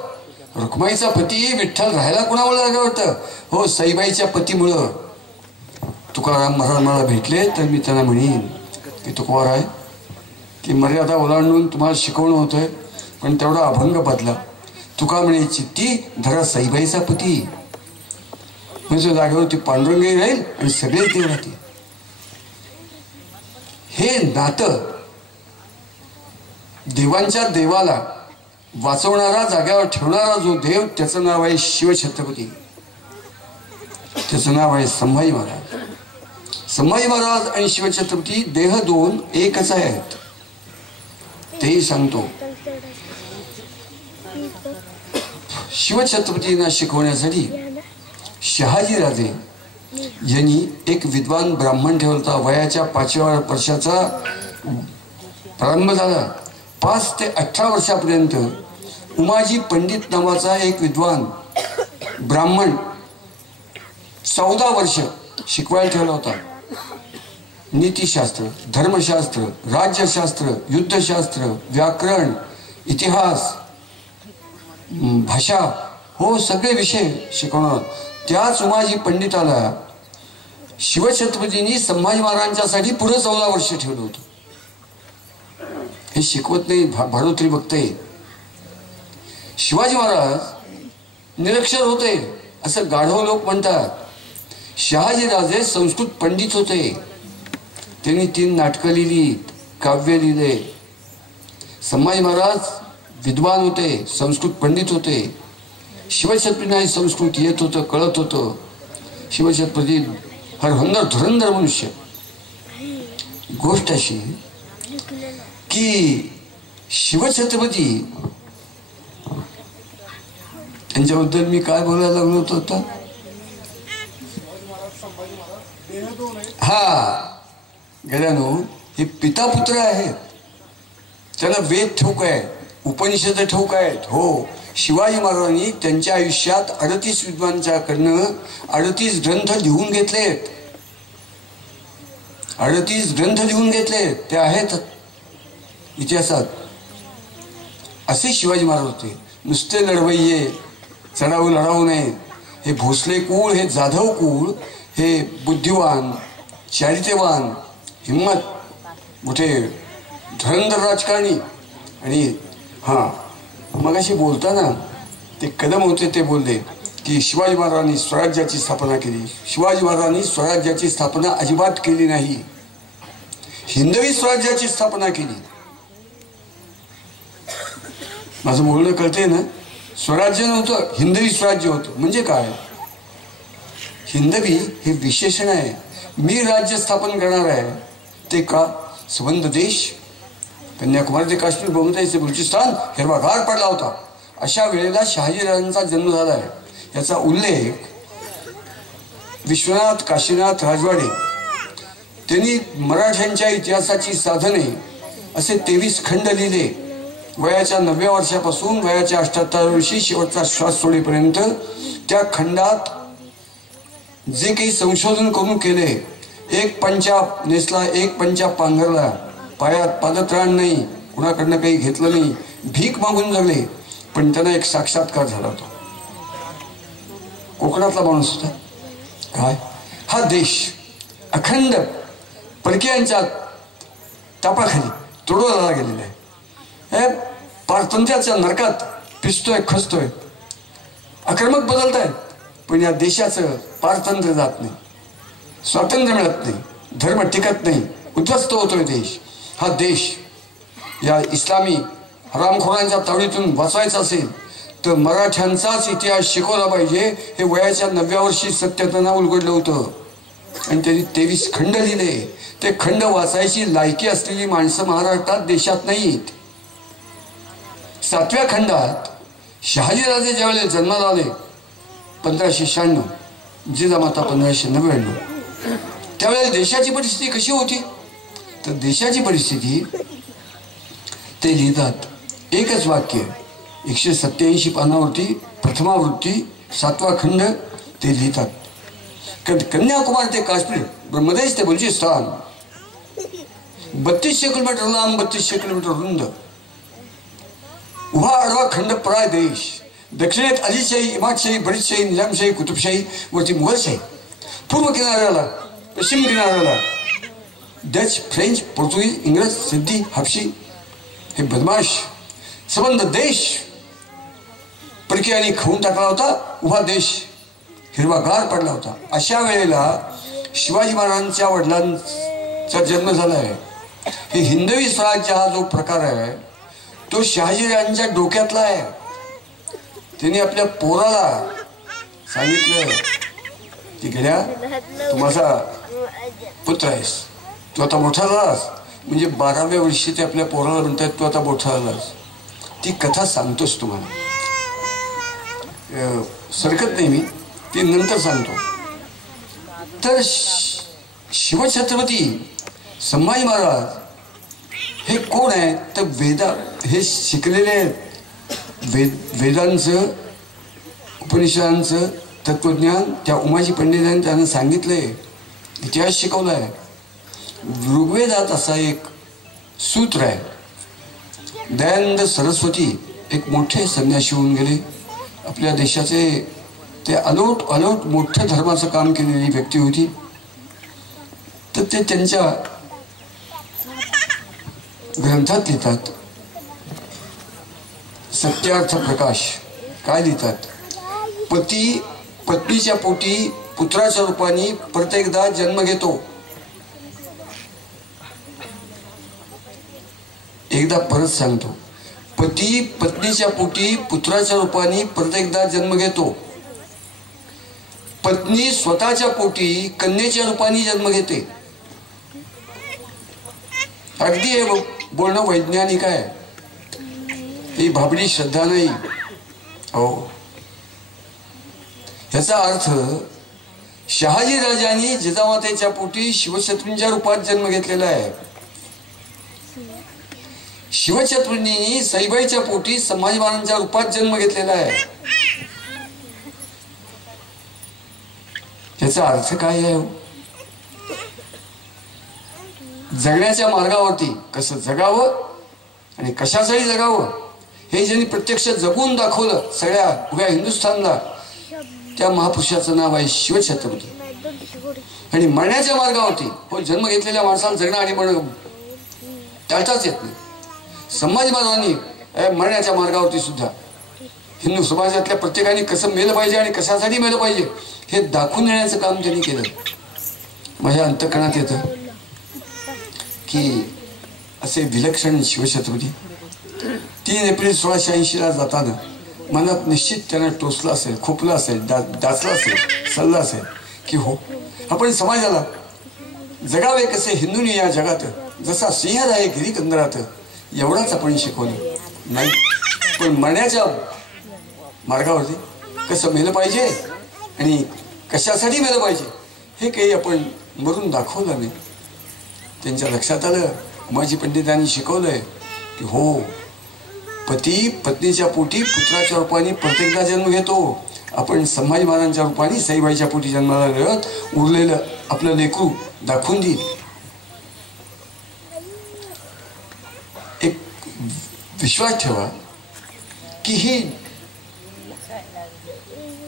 रखमाईचा पती विठ्ठल राहायला कोणामुळं जागा होतं? हो, सईबाईच्या पतीमुळं. तुकाराम महाराज मला भेटले तर मी त्यांना म्हणेन की तुकोबार आहे की मर्यादा ओलांडून तुम्हाला शिकवणं होतंय, पण तेवढा अभंग बदला. तुका म्हणे चित्ती धरा सईबाईचा पती, म्हणजे जागेवरती पांडुरंगही राहील आणि सगळे देव राहतील. हे नातं देवांच्या देवाला वाचवणारा, जाग्यावर ठेवणारा जो देव, त्याचं नाव आहे शिवछत्रपती. त्याचं नाव आहे संभाजी महाराज. संभाजी महाराज आणि शिवछत्रपती देह दोन एकच आहेत, तेही सांगतो. शिवछत्रपतींना शिकवण्यासाठी शहाजी राजे यांनी एक विद्वान ब्राह्मण ठेवला होता. वयाच्या 5व्या वर्षाचा प्रारंभ झाला. 5 ते 18 वर्षापर्यंत उमाजी पंडित नावाचा एक विद्वान ब्राह्मण 14 वर्ष शिकवायला ठेवला होता. नीतिशास्त्र, धर्मशास्त्र, राज्यशास्त्र, युद्धशास्त्र, व्याकरण, इतिहास भाषा, हो सगळे विषय शिकवणार. त्याच उमाजी पंडिताला शिवछत्रपतींनी संभाजी महाराजांच्यासाठी पुढे 14 वर्ष ठेवलं होतं. हे शिकवत नाही, भाडोत्री बघते. शिवाजी महाराज निरक्षर होते असं गाढव लोक म्हणतात. शहाजीराजे संस्कृत पंडित होते. त्यांनी 3 नाटकं लिहिली, काव्य लिहिले. संभाजी महाराज विद्वान होते, संस्कृत पंडित होते. शिवछत्रपतींना संस्कृत येत होतं, कळत होतं. शिवछत्रपती हरहुन्नर धुरंधर मनुष्य. गोष्ट अशी की शिवछत्रपती त्यांच्याबद्दल मी काय बोलायला लागलो होतो आता. हा गेल्यानो हे पिता पुत्र आहेत. त्यांना वेद ठाऊक आहे, उपनिषद ठाऊक आहेत. हो, शिवाजी महाराजांनी त्यांच्या आयुष्यात 38 विद्वांच्याकडनं 38 ग्रंथ लिहून घेतलेत. 38 ग्रंथ लिहून घेतलेत. ते आहेत इतिहासात. असे शिवाजी महाराज होते. नुसते लढवय्ये, चढाऊ लढाऊ नये. हे भोसले कुळ, हे जाधव कुळ, हे बुद्धिवान, चारित्र्यवान, हिम्मत, मोठे धुरंधर राजकारणी. आणि हां, मग अशी बोलताना ते कदम होते, ते बोलले की शिवाजी महाराजांनी स्वराज्याची स्थापना केली. शिवाजी महाराजांनी स्वराज्याची स्थापना अजिबात केली नाही. हिंदवी स्वराज्याची स्थापना केली. माझं बोलणं कळतंय ना. स्वराज्य नव्हतं, हिंदवी स्वराज्य होतं. म्हणजे काय? हिंदवी हे विशेषण आहे. मी राज्य स्थापन करणार आहे. ते का? संबंध देश, कन्याकुमारी ते काश्मीर, बहुमताचे बलुचिस्तान हिरवागार पडला होता. अशा वेळेला शहाजीराजांचा जन्म झाला आहे. याचा उल्लेख विश्वनाथ काशीनाथ राजवाडे त्यांनी मराठ्यांच्या इतिहासाची साधने असे 23 खंड लिहिले. वयाच्या 90व्या वर्षापासून वयाच्या 78व्या वर्षी शेवटचा श्वास सोडेपर्यंत त्या खंडात जे काही संशोधन करून केले. एक पंजाब नेसला, एक पंजाब पांघरला, पायात पादत्राण नाही, कुणाकडनं काही घेतलं नाही, भीक मागून जगले. पण त्यांना एक साक्षात्कार झाला होता. कोकणातला माणूस होता. काय? हा देश अखंड परकीयांच्या तापाखाली तुडवला गेलेला आहे. हे पारतंत्र्याच्या नरकात पिसतोय, खचतोय. आक्रमक बदलत आहेत, पण या देशाचं पारतंत्र्य जात नाही, स्वातंत्र्य मिळत नाही, धर्म टिकत नाही, उद्ध्वस्त होतोय देश. हा देश या इस्लामी हरामखोरांच्या तावडीतून वाचवायचा असेल तर मराठ्यांचाच इतिहास शिकवला पाहिजे. हे वयाच्या 90व्या वर्षी सत्यतेनं उलगडलं होतं. आणि त्यांनी 23 खंड लिहिले. ते खंड वाचायची लायकी असलेली माणसं महाराष्ट्रात देशात नाहीत. 7व्या खंडात शहाजीराजे ज्यावेळेला जन्माला आले 1596, जिजामाता 1599, त्यावेळेला देशाची परिस्थिती कशी होती? तर देशाची परिस्थिती ते लिहितात. एकच वाक्य 187 पानावरती प्रथमावृत्ती 7वा खंड ते लिहितात. कन्याकुमारी ते काश्मीर, ब्रह्मदेश ते बलुचिस्तान 3200 किलोमीटर लांब, 3200 किलोमीटर रुंद, उभा आडवा खंड प्राय देश. दक्षिणेत आदिलशाही, इमादशाही, बरीदशाही, निजामशाही, कुतुबशाही, वरती मुघलशाही. पूर्व किनाऱ्याला, पश्चिम किनाऱ्याला डच, फ्रेंच, पोर्तुगीज, इंग्रज, सिद्धी, हापशी हे बदमाश संबंध देश परकीयांनी खाऊन टाकला होता. उभा देश हिरवागार पडला होता. अशा वेळेला शिवाजी महाराजांच्या वडिलांचा जन्म झाला आहे. हे हिंदवी स्वराज्य हा जो प्रकार आहे तो शहाजीराजांच्या डोक्यातला आहे. त्यांनी आपल्या पोराला सांगितलं की गेल्या तू माझा पुत्र आहेस, तू आता मोठा झालास. म्हणजे 12व्या वर्षी ते आपल्या पोराला म्हणतात तू आता मोठा झालास. ती कथा सांगतोच तुम्हाला, सरकत नाही मी, ती नंतर सांगतो. तर शिवछत्रपती संभाजी महाराज हे कोण आहे? तर हे शिकलेले आहेत. वेदांचं, उपनिषदांचं तत्वज्ञान त्या उमाजी पंडितांनी त्यांना सांगितलंय, इतिहास शिकवलाय. ऋग्वेदात असा एक सूत्र आहे, दयानंद सरस्वती एक मोठे संन्यासी होऊन गेले. आपल्या देशाचे ते अलोट मोठ्या धर्माचं काम केलेली व्यक्ती होती. तर ते त्यांच्या ग्रंथात लिहितात, सत्यार्थ प्रकाश. काय लिहितात? पती पत्नीच्या पोटी पुत्राच्या रूपाने परत एकदा जन्म घेतो. एकदा परत सांगतो, पती पत्नीच्या पोटी पुत्राच्या रूपाने परत एकदा जन्म घेतो. पत्नी स्वतःच्या पोटी कन्येच्या रूपाने जन्म घेते. अगदी हे बोलणं वैज्ञानिक आहे, ही भाबडी श्रद्धा नाही. हो, याचा अर्थ शहाजी राजांनी जिजामातेच्या पोटी शिवशत्रूंच्या रूपात जन्म घेतलेला आहे. शिवशत्रूंनी सईबाईच्या पोटी संभाजी महाराजांच्या रूपात जन्म घेतलेला आहे. याचा अर्थ काय आहे? जगण्याच्या मार्गावरती कसं जगावं आणि कशासाठी जगावं हे ज्यांनी प्रत्यक्ष जगून दाखवलं सगळ्या उभ्या हिंदुस्थानला, त्या महापुरुषाचं नाव आहे शिवछत्रपती. आणि मरण्याच्या मार्गावरती, हो, जन्म घेतलेल्या माणसाला जगणं आणि मरण टाळताच येत नाही. संभाजी महाराजांनी मरण्याच्या मार्गावरती सुद्धा हिंदू समाजातल्या प्रत्येकाने कसं मेलं पाहिजे आणि कशासाठी मेलं पाहिजे हे दाखवून देण्याचं काम त्यांनी केलं. माझ्या अंतःकरणात येतं की असे विलक्षण शिवछत्रपती 3 एप्रिल 1680 जाताना मनात निश्चित त्यांना टोचलं असेल, खोपलं असेल, डाचलं असेल, सल्लं असेल की हो, आपण समाजाला जगावे कसे हिंदूंनी या जगात, जसा सिंह आहे गिरीकंदरात, एवढाच आपण शिकवलं नाही. पण मरण्याच्या मार्गावरती कसं मेलं पाहिजे आणि कशासाठी मेलं पाहिजे हे काही आपण मरून दाखवलं नाही. त्यांच्या लक्षात आलं, उमाजी पंडितांनी शिकवलंय की हो, पती पत्नीच्या पोटी पुत्राच्या रूपाने प्रत्येकदा जन्म घेतो. आपण संभाजी महाराजांच्या रूपाने सईबाईच्या पोटी जन्माला मिळत उरलेलं आपलं लेकरू दाखवून देईल. एक विश्वास ठेवा की ही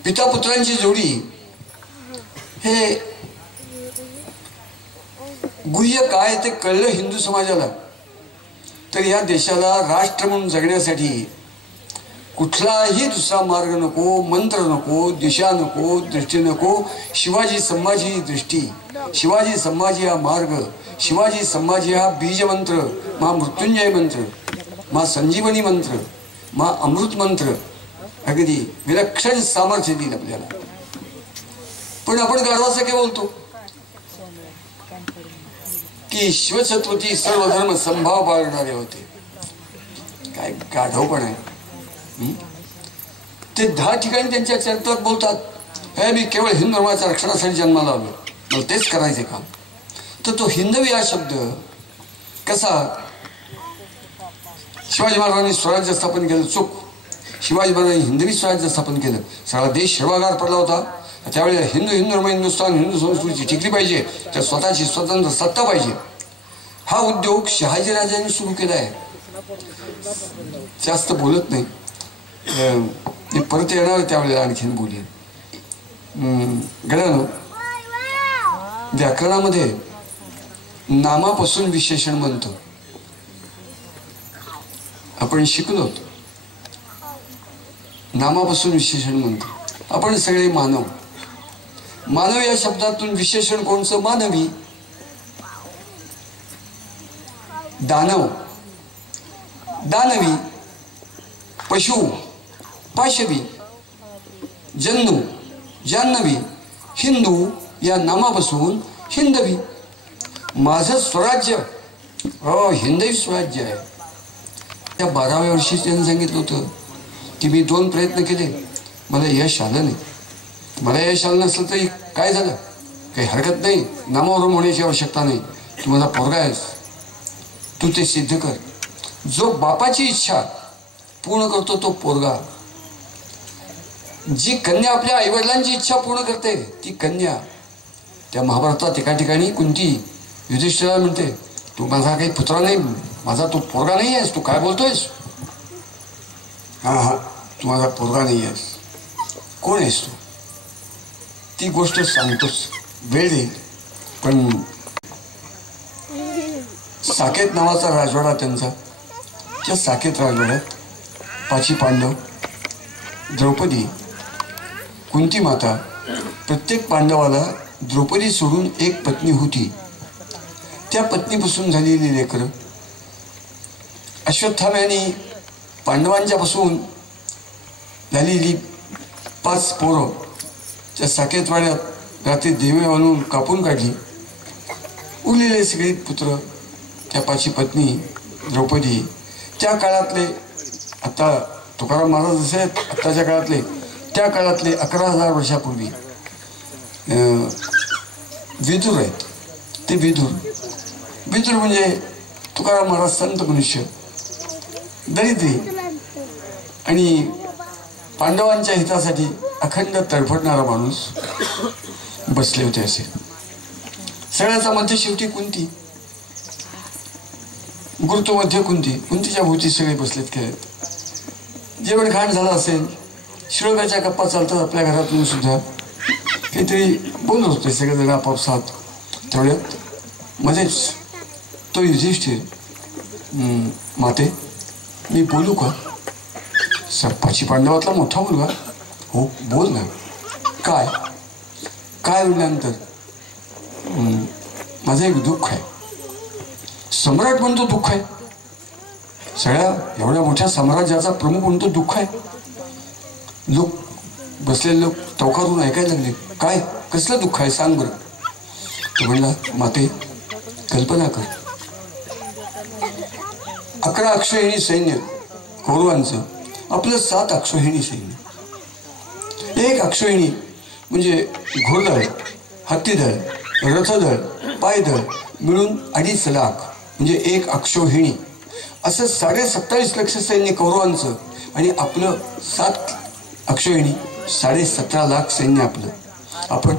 पिता पुत्रांची जोडी हे गुह्य काय ते कळलं हिंदू समाजाला, तर या देशाला राष्ट्र म्हणून जगण्यासाठी कुठलाही दुसरा मार्ग नको, मंत्र नको, दिशा नको, दृष्टी नको. शिवाजी संभाजी दृष्टी, शिवाजी संभाजी हा मार्ग, शिवाजी संभाजी हा बीज मंत्र, मा मृत्युंजय मंत्र, मा संजीवनी मंत्र, मा अमृत मंत्र अगदी विलक्षण सामर्थ्य देईल आपल्याला. पण आपण गाढवाचं काय बोलतो की शिवछत्रपती सर्व धर्म संभाव बाळगणारे होते. काय गाढवपण आहे. ते 10 ठिकाणी त्यांच्या चरित्रात बोलतात, हे मी केवळ हिंदू धर्माच्या रक्षणासाठी जन्माला आलो, मला तेच करायचे काम. तर तो हिंदवी हा शब्द कसा, शिवाजी महाराजांनी स्वराज्य स्थापन केलं, चूक. शिवाजी महाराजांनी हिंदवी स्वराज्य स्थापन केलं, सगळा देश हिरवागार पडला होता. त्यावेळेला हिंदू धर्म, हिंदुस्थान, हिंदू संस्कृती टिकली पाहिजे, त्या स्वतःची स्वतंत्र सत्ता पाहिजे. हा उद्योग शहाजीराजांनी सुरू केला आहे. जास्त बोलत नाही, मी परत येणार त्यावेळेला आणखीन बोलेन. गड्यानो, व्याकरणामध्ये नामापासून विशेषण बनतं, आपण शिकलो. नामापासून विशेषण बनतं. आपण सगळे मानव. मानव या शब्दातून विशेषण कोणचं? मानवी. दानव, दानवी, पशु, पाशवी, जन्नू, जान्हवी, हिंदू या नामापासून हिंदवी. माझं स्वराज्य हिंदवी स्वराज्य आहे. त्या 12व्या वर्षी त्यांनी सांगितलं होतं की मी 2 प्रयत्न केले, मला यश आलं नाही. मला यश आलं नसलं तरी काय झालं, काही हरकत नाही, नामावरून होण्याची आवश्यकता नाही. तू माझा पोरगा आहेस, तू ते सिद्ध कर. जो बापाची इच्छा पूर्ण करतो तो पोरगा. जी कन्या आपल्या आईवडिलांची इच्छा पूर्ण करते ती कन्या. त्या महाभारतात एका ठिकाणी कुंती युधिष्ठिराला म्हणते, तू माझा काही पुत्र नाही, माझा तू पोरगा नाही आहेस, तू काय बोलतोयस. हा हा तू माझा पोरगा नाही आहेस, कोण आहेस तू? ती गोष्ट सांगतोच, वेळ देईल. पण साकेत नावाचा राजवाडा त्यांचा, त्या साकेत राजवाड्यात 5 पांडव, द्रौपदी, कुंती माता, प्रत्येक पांडवाला द्रौपदी सोडून एक पत्नी होती. त्या पत्नीपासून झालेली लेकरं, अश्वत्थाम्याने पांडवांच्यापासून झालेली 5 पोरं त्या साकेतवाड्यात रात्री देवे आणून कापून काढली. उरलेले सगळे पुत्र, त्या 5 पत्नी, द्रौपदी, त्या काळातले, आता तुकाराम महाराज जसे आहेत आत्ताच्या काळातले, त्या काळातले 11,000 वर्षापूर्वी विदुर आहेत. ते विदुर म्हणजे तुकाराम महाराज संत मनुष्य, दरिद्री आणि पांडवांच्या हितासाठी अखंड तडफडणारा माणूस बसले होते. असे सगळ्याचा मध्य शेवटी कुंती, गुरुत्वमध्ये कुंतीच्या भोवती सगळे बसलेत खेळत. जेवण खाण झालं असेल, शिळोब्याच्या गप्पा चालतात आपल्या घरातून सुद्धा, काहीतरी बोलत होते सगळेजण आपापसात. तेवढ्यात मध्येच तो युधिष्ठिर, माते मी बोलू का? 5 पांडवातला मोठा मुलगा, हो बोल ना. काय काय बोलल्यानंतर, माझं एक दुःख आहे. सम्राट म्हणतो दुःख आहे, सगळ्या एवढ्या मोठ्या साम्राज्याचा प्रमुख म्हणतो दुःख आहे. लोक बसलेले लोक टवकारून ऐकायला लागले, काय कसलं दुःख आहे सांग बरं. तो म्हणला, माते कल्पना कर, 11 अक्षौहिणी सैन्य कौरवांचं, आपलं 7 अक्षौहिणी सैन्य. 1 अक्षौहिणी म्हणजे घोडदळ, हत्तीदळ, रथदळ, पायदळ मिळून 2.5 लाख म्हणजे 1 अक्षौहिणी. असं 27.5 लाख सैन्य कौरवांचं आणि आपलं 7 अक्षौहिणी, 17.5 लाख सैन्य आपलं. आपण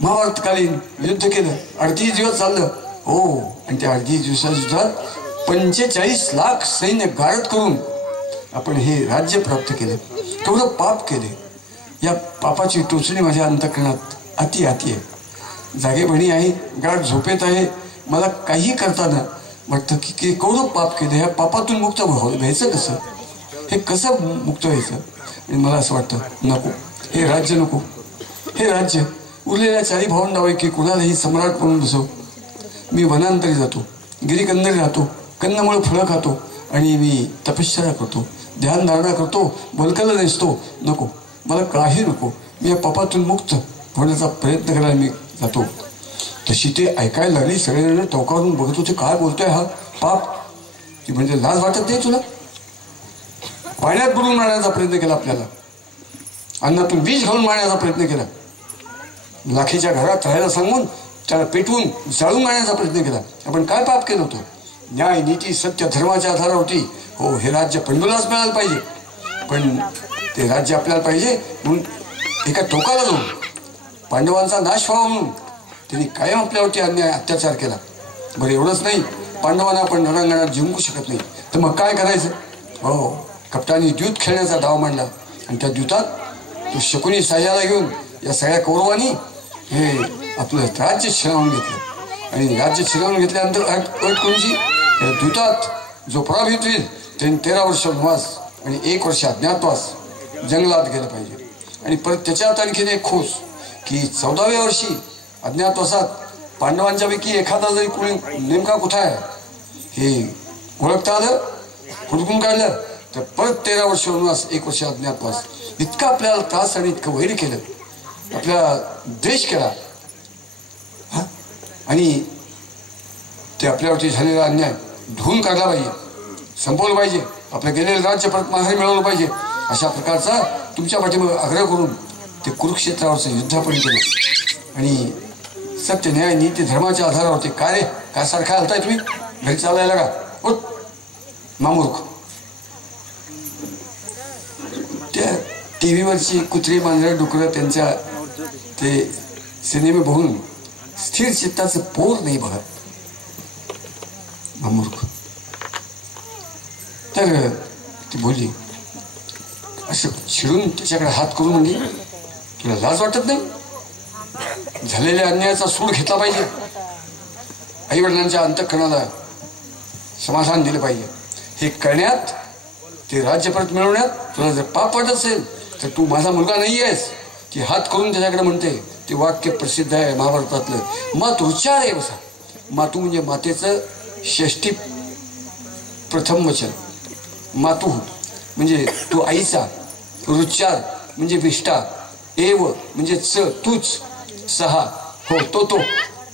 महाभारतकालीन युद्ध केलं, 38 दिवस चाललं. हो, आणि त्या 38 दिवसात सुद्धा 45 लाख सैन्य गारद करून आपण हे राज्य प्राप्त केलं. केवढं पाप केले. या पापाची टोचणी माझ्या अंतःकरणात अति आहे. जागेपणी आहे, गाढ झोपेत आहे, मला काही करताना वाटतं की केवढं पाप केलं. ह्या पापातून मुक्त व्हायचं कसं, हे कसं मुक्त व्हायचं. आणि मला असं वाटतं नको, हे राज्य नको. हे राज्य उरलेल्या 4 भावंडापैकी कुणालाही सम्राट म्हणून बसव. मी वनांतरी जातो, गिरीकंदरी राहतो, कंदमुळं फळं खातो आणि मी तपश्चर्या करतो, ध्यानधारणा करतो, बलकल नेसतो. नको, मला काही नको. मी या पापातून मुक्त होण्याचा प्रयत्न करायला मी जातो. तशी ते ऐकायला लागली. सगळेजण टोकावरून बघत होते, काय बोलतोय हा पाप. ती म्हणजे लाज वाटत नाही तुला? पाण्यात बुडून मारण्याचा प्रयत्न केला, आपल्याला अन्नातून बीज घालून मारण्याचा प्रयत्न केला, लाखीच्या घरात राहायला सांगून त्याला पेटवून जाळून मारण्याचा प्रयत्न केला. आपण काय पाप केलं होतं? न्याय, नीती, सत्य, धर्माच्या आधारावरती. हो, हे राज्य पंडूलाच मिळायला पाहिजे, पण ते राज्य आपल्याला पाहिजे म्हणून एका टोकाला जाऊन पांडवांचा नाश व्हावा म्हणून त्यांनी कायम आपल्यावरती अन्याय, अत्याचार केला. बरं, एवढंच नाही, पांडवांना आपण रणांगणात जिंकू शकत नाही, तर मग काय करायचं? हो, कपटाने द्यूत खेळण्याचा डाव मांडला आणि त्या द्यूतात तो शकुनी साह्याला घेऊन या सगळ्या कौरवांनी हे आपलं राज्य शिरावून घेतलं. आणि राज्य शिरावून घेतल्यानंतर अट कोणची? द्यूतात जो पराभूत होईल त्यांनी 13 वर्ष वनवास आणि 1 वर्ष अज्ञातवास जंगलात गेलं पाहिजे. आणि परत त्याच्यात आणखीन एक खोस की 14व्या वर्षी अज्ञातवासात पांडवांच्यापैकी एखादा जरी कोणी नेमका कुठं आहे हे ओळखता आलं, हुडकून काढलं, तर परत 13 वर्ष वनवास, 1 वर्ष अज्ञातवास. इतका आपल्याला त्रास आणि इतकं वैर केलं, आपला द्वेष केला. हा, आणि ते आपल्यावरती झालेला अन्याय धुवून काढला पाहिजे, संपवलं पाहिजे, आपलं गेलेलं राज्य परत माघारी मिळवलं पाहिजे. अशा प्रकारचा तुमच्या पाठीमागे आग्रह करून ते कुरुक्षेत्रावरचं युद्ध आपण केलं. आणि सत्य, न्याय, नीती, धर्माच्या आधारावरती. काय रे, काय सारखा हलताय तुम्ही? घरी चालायला का? उठ मामूर्ख. त्या टीव्हीवरची कुत्री, मांजरं, डुकरं त्यांच्या ते सिनेमे बघून स्थिर चित्ताचं पोर नाही बघा, मामूर्ख. तर ती बोलली, असं चिडून त्याच्याकडे हात करून म्हणजे तुला लाज वाटत नाही? झालेल्या अन्यायाचा सूड घेतला पाहिजे. आई वडिलांच्या अंतःकरणाला समाधान दिलं पाहिजे. हे करण्यात, ते राज्य परत मिळवण्यात तुला जर पाप वाटत असेल तर तू माझा मुलगा नाही आहेस. ती हात करून त्याच्याकडे म्हणते. ते वाक्य प्रसिद्ध आहे महाभारतातलं. मातृचार आहे बसा. मातू म्हणजे मातेचं षष्ठी प्रथम वचन. मातू म्हणजे तू आईचा. रुचार म्हणजे विष्ठा. एव म्हणजे तूच. सहा हो तो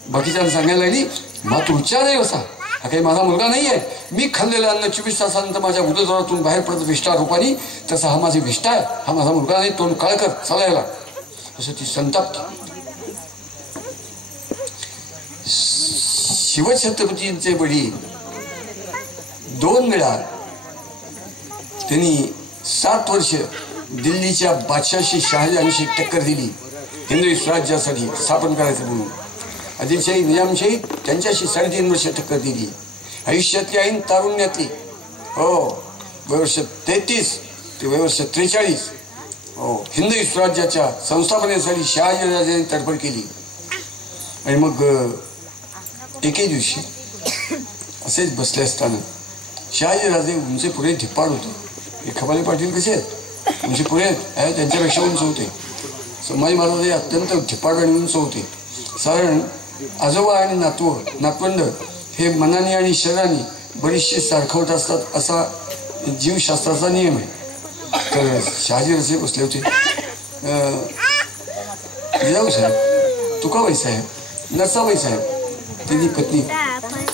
बाकीच्या सांगायला लागली मातृचार आहे बसा. हा काही माझा मुलगा नाही आहे. मी खाल्लेलं अन्न 24 तासानंतर माझ्या उदरद्वारातून बाहेर पडत विष्ठा रूपाने, तसा हा माझी विष्ठा आहे. हा माझा मुलगा नाही. तोंड काळ कर चालायला. असं ती संताप्त. शिवछत्रपतींचे वडील 2 वेळा त्यांनी 7 वर्ष दिल्लीच्या बादशाहशी शहाजहानशी टक्कर दिली. हिंदवी स्वराज्यासाठी स्थापन करायचं म्हणून. आदिलशाही निजामशाही त्यांच्याशी 3.5 वर्ष टक्कर दिली. आयुष्यातली ऐन तारुण्यातली हो वयवर्ष 33 ते वयवर्ष 43 हो हिंदवी स्वराज्याच्या संस्थापनेसाठी शहाजीराजांनी तडफड केली. आणि मग एके दिवशी असेच बसले असताना शहाजीराजे उंचे पुरे धिप्पाड होते. हे खबाले पाटील कसे आहेत? उंचे पुरे आहेत, त्यांच्यापेक्षा उंच होते. संभाजी महाराज हे अत्यंत धिप्पाड आणि उंच होते. साधारण आजोबा आणि नातवंड हे मनाने आणि शरीराने बरीचशी सारखवत असतात असा जीवशास्त्राचा नियम आहे. तर शहाजीराजे बसले होते. जिजाऊ साहेब, तुकाबाई साहेब, नरसाबाई साहेब, त्यांनी पत्नी,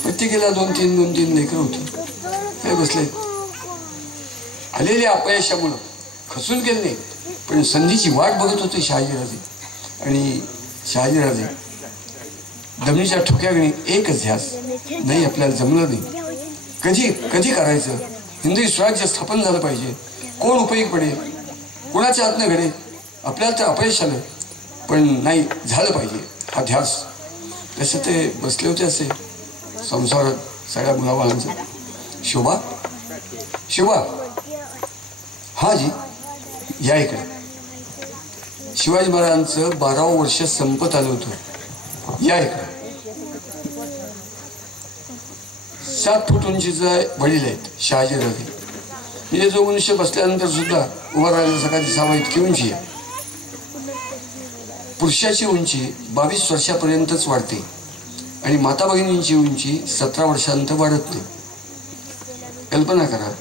प्रत्येकीला 2-3 लेकरं होती. ते बसले. आलेल्या अपयशामुळं खचून गेले, पण संधीची वाट बघत होते शहाजीराजे. आणि शहाजीराजे दमणीच्या ठोक्यागणी एकच ध्यास, नाही आपल्याला जमलं नाही. कधी करायचं? हिंदवी स्वराज्य स्थापन झालं पाहिजे. कोण उपयोग पडेल? कोणाच्या हातनं घडेल? आपल्याला तर अपयश आलं, पण नाही झालं पाहिजे हा ध्यास. तसे ते बसले होते असे संसारात सगळ्या मुलाबाळांचं. शोभा हा जी या इकडे. शिवाजी महाराजांचं 12वं वर्ष संपत आलं होतं. या इकडे. 7 फूट उंचीचा वडील आहेत शहाजीराजे. म्हणजे जो मनुष्य बसल्यानंतर सुद्धा उभा राहिल्याचा का दिसावा इतकी उंची आहे. पुरुषाची उंची 22 वर्षापर्यंतच वाढते आणि माता भगिनींची उंची 17 वर्षांनंतर वाढत नाही. कल्पना करा.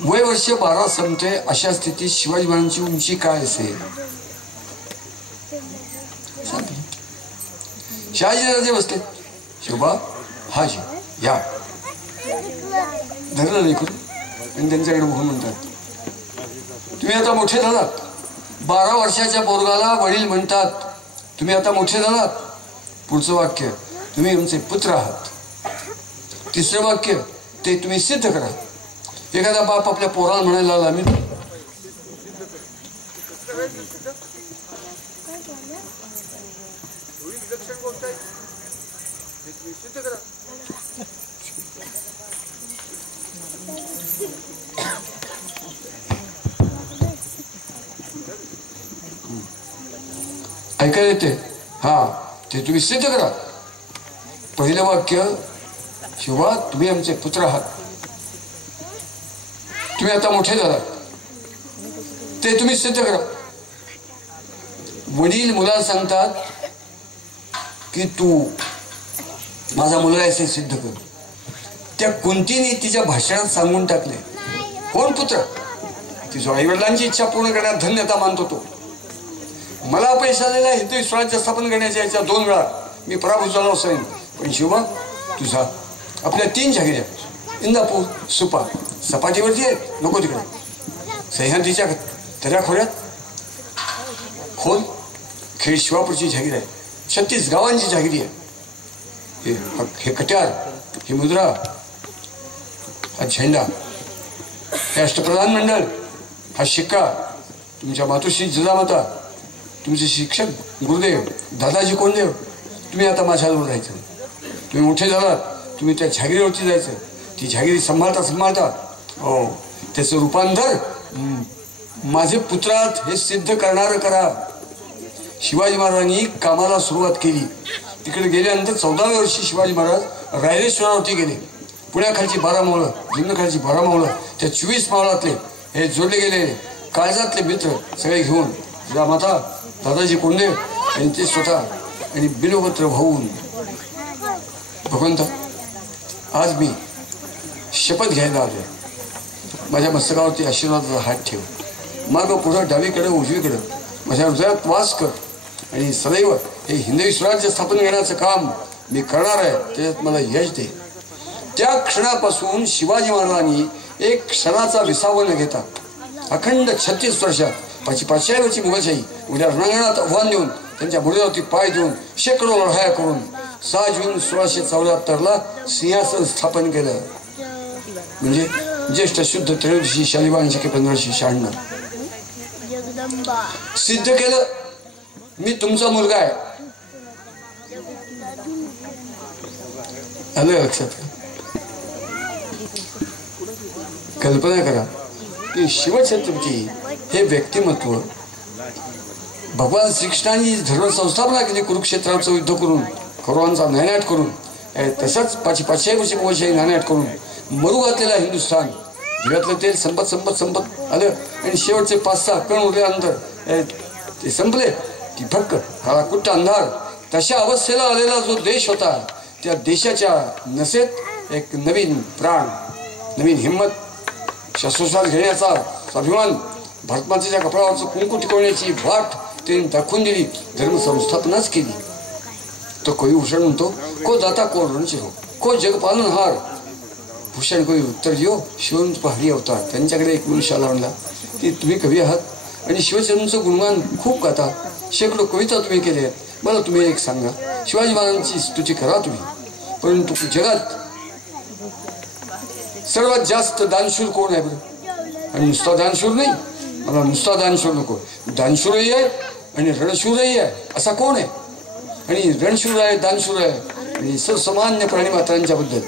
वय वर्ष 12 संपते अशा स्थितीत शिवाजी महाराजांची उंची काय असेल? शहाजीराजे बसले. शोभा हाजी या. धरलं नाही करून आणि त्यांच्याकडे बघून म्हणतात, तुम्ही आता मोठे झालात. 12 वर्षाच्या पोरगाला वडील म्हणतात तुम्ही आता मोठे झालात. पुढचं वाक्य, तुम्ही आमचे पुत्र आहात. तिसरं वाक्य, ते तुम्ही सिद्ध करा. एखादा बाप आपल्या पोराला म्हणायला लागला, मी ऐकायला येते. हा ते तुम्ही सिद्ध करा. पहिलं वाक्य, शिवा तुम्ही आमचे पुत्र आहात. तुम्ही आता मोठे झालात. ते तुम्ही सिद्ध करा. वडील मुलाला सांगतात की तू माझा मुलगा आहे सिद्ध कर. त्या कुंतीने तिच्या भाषणात सांगून टाकले, कोण पुत्र? तिच्या आईवडिलांची इच्छा पूर्ण करण्यात धन्यता मानतो तो. मला अपयश आलेला आहे हिंदवी स्वराज्य स्थापन करण्याच्या याच्या 2 वेळा मी पराभूत झालो असेल, पण शिवा तुझा आपल्या 3 जागिऱ्या इंदापूर सुपा सपाटीवरती आहेत. नको तिकडे सह्याद्रीच्या दऱ्याखोऱ्यात खोल खेळ शिवापूरची जागीर आहे. 36 गावांची जागिरी आहे. हे कट्यार, ही मुद्रा, हा झेंडा, हे अष्टप्रधान मंडळ, हा शिक्का, तुमच्या मातोश्री जिजामाता, तुमचे शिक्षक गुरुदेव दादाजी कोंडदेव. तुम्ही आता माझ्याजवळ राहायचं. तुम्ही मोठे झालात. तुम्ही त्या जागिरीवरती जायचं. ती जागिरी सांभाळता हो त्याचं रूपांतर माझे पुत्रात हे सिद्ध करणार करा. शिवाजी महाराजांनी कामाला सुरुवात केली. तिकडे गेल्यानंतर 14व्या वर्षी शिवाजी महाराज रायरेश्वरावरती गेले. पुण्याखालची 12 मावळं, जुन्नखालची 12 मावळं, त्या 24 मावळातले हे जोडले गेले काळजातले मित्र सगळे घेऊन रामाता दादाजी कोंडे आणि ते स्वतः आणि बिलोपत्र भाऊन भगवंता आज मी शपथ घ्यायला आलो. माझ्या मस्तकावरती आशीर्वादाचा हात ठेव. मागं पुढं डावीकडे उजवीकडे माझ्या हृदयात वास कर आणि सदैव हे हिंदवी स्वराज्य स्थापन घेण्याचं काम मी करणार आहे. त्याच्यात मला यश दे. त्या क्षणापासून शिवाजी महाराजांनी एक क्षणाचा विसावा न घेता अखंड 36 वर्षात 500 वर्षी मुघलशाही उद्या रणांगणात आव्हान देऊन त्यांच्या मुळावरती पाय देऊन शेकडो लढाया करून 6 जून 1674ला सिंहासन स्थापन केलं. म्हणजे ज्येष्ठ शुद्ध त्रयोदशी शालिवाहन शके 1596 सिद्ध केलं. मी तुमचा मुलगा आहे. आलं लक्षात. कल्पना करा की शिवछत्रपती हे व्यक्तिमत्व भगवान श्रीकृष्णांनी धर्मसंस्थापना केली. कुरुक्षेत्राचं युद्ध करून कौरवांचा नायनाट करून तसंच 500 वर्षी मोगलशाही नायनाट करून मरू घातलेला हिंदुस्थान दिव्यातलं तेल संपत आलं आणि शेवटचे 5-6 कण उरल्यानंतर ते संपले की फक्क काळाकुट्ट अंधार. तशा अवस्थेला आलेला जो देश होता त्या देशाच्या नसेत एक नवीन प्राण, नवीन हिंमत, श्वासोश्वास घेण्याचा स्वाभिमान, भारतमातेच्या कपाळावरचं कुंकू टिकवण्याची वाट त्यांनी दाखवून दिली. धर्मसंस्थापनाच केली. तो कविभूषण म्हणतो, को दाता को रणचिरो को जगपालनहार. भूषण कवी उत्तर दियो शिवंत पहाडी अवतार. त्यांच्याकडे एक मनुष्य आला म्हणला की तुम्ही कवी आहात आणि शिवचंद्रांचं गुणगान खूप गाता, शेकडो कविता तुम्ही केल्या आहेत. मला तुम्ही एक सांगा, शिवाजी महाराजांची स्तुती करा तुम्ही, परंतु जगात सर्वात जास्त दानशूर कोण आहे बरं? आणि नुसता दानशूर नाही, मला नुसता दानशूर नको, दानशूरही आहे आणि रणशूरही आहे. असा कोण आहे? आणि रणशूर आहे, दानशूर आहे आणि सर्वसामान्य प्राणी मात्रांच्या बद्दल,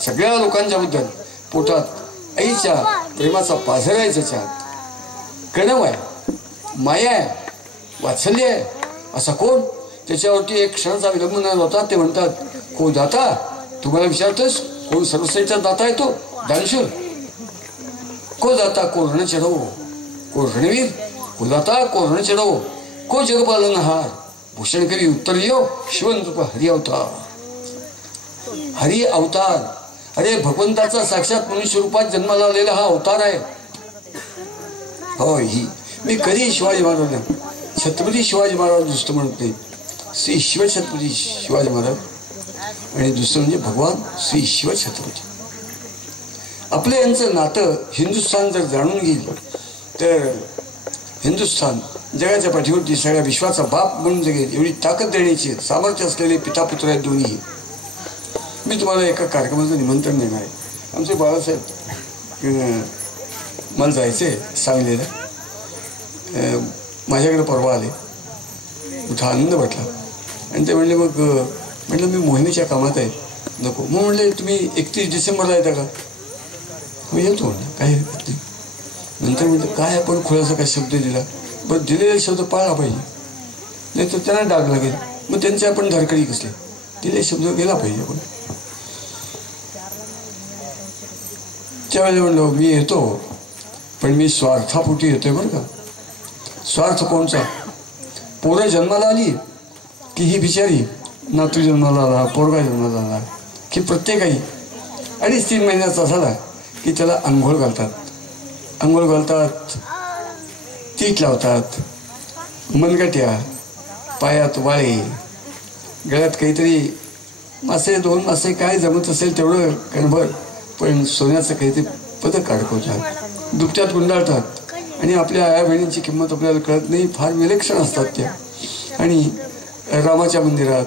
सगळ्या लोकांच्या बद्दल पोटात आईच्या प्रेमाचा पाझर आहे, ज्याच्यात कणव आहे, माया आहे, वात्सल्य आहे. असा कोण? त्याच्यावरती एक क्षणाचा विलंब न होता ते म्हणतात, को दाता. तुम्हाला विचारतोस कोण सर्वश्रेष्ठ दाता आहे? तो दानशूर. को दाता को रण चढवो, को रणवीर, को दाता को रण चढवो, को जगपालनहार. भूषण कवी उत्तर दियो शिवंत हरि अवतार. हरि अवतार, अरे भगवंताचा साक्षात मनुष्य रूपात जन्माला आलेला हा अवतार आहे. हो, ही मी कधी शिवाजी महाराज छत्रपती शिवाजी महाराज नुसतं म्हणत नाही, श्री शिवछत्रपती शिवाजी महाराज आणि दुसरं म्हणजे भगवान श्री शिवछत्रपती. आपलं यांचं नातं हिंदुस्थान जर जाणून घेईल तर हिंदुस्थान जगाच्या पाठीवरती सगळ्या विश्वाचा बाप म्हणून जगेल एवढी ताकद देण्याची सामर्थ्य असलेले पिता पुत्र आहेत दोन्ही. मी तुम्हाला एका कार्यक्रमाचं निमंत्रण देणार आहे. आमचे बाळासाहेब मला जायचं आहे सांगलीला, माझ्याकडे परवा आले, मोठा आनंद वाटला आणि ते म्हणले मग म्हटलं मी मोहिनीच्या कामात आहे, नको. मग म्हणले तुम्ही 31 डिसेंबरला येता का? मग येतो म्हणलं, काही हरकत नाही. नंतर म्हटलं काय आपण खुलासा काय शब्द दिला, बरं दिलेला शब्द पाळला पाहिजे, नाही तर त्यांना डाग लागेल. मग त्यांची आपण धडकडी कसली, दिलेला शब्द गेला पाहिजे आपण. त्यावेळेला म्हणलो मी येतो, पण मी स्वार्थापोटी येतोय बरं का. स्वार्थ कोणचा? पोरं जन्माला आली की ही बिचारी नातू जन्माला आला, पोरगा जन्माला आला की प्रत्येकाही 2.5-3 महिन्याचा झाला की त्याला आंघोळ घालतात, तीट लावतात, मनगट्या, पायात वाळे, गळ्यात काहीतरी मासे 2 मासे काय जमत असेल तेवढं कणभर, पण सोन्याचं काहीतरी पदक अडकवतात, दुपट्यात गुंडाळतात आणि आपल्या आया बहिणींची किंमत आपल्याला कळत नाही. फार विलक्षण असतात त्या. आणि रामाच्या मंदिरात,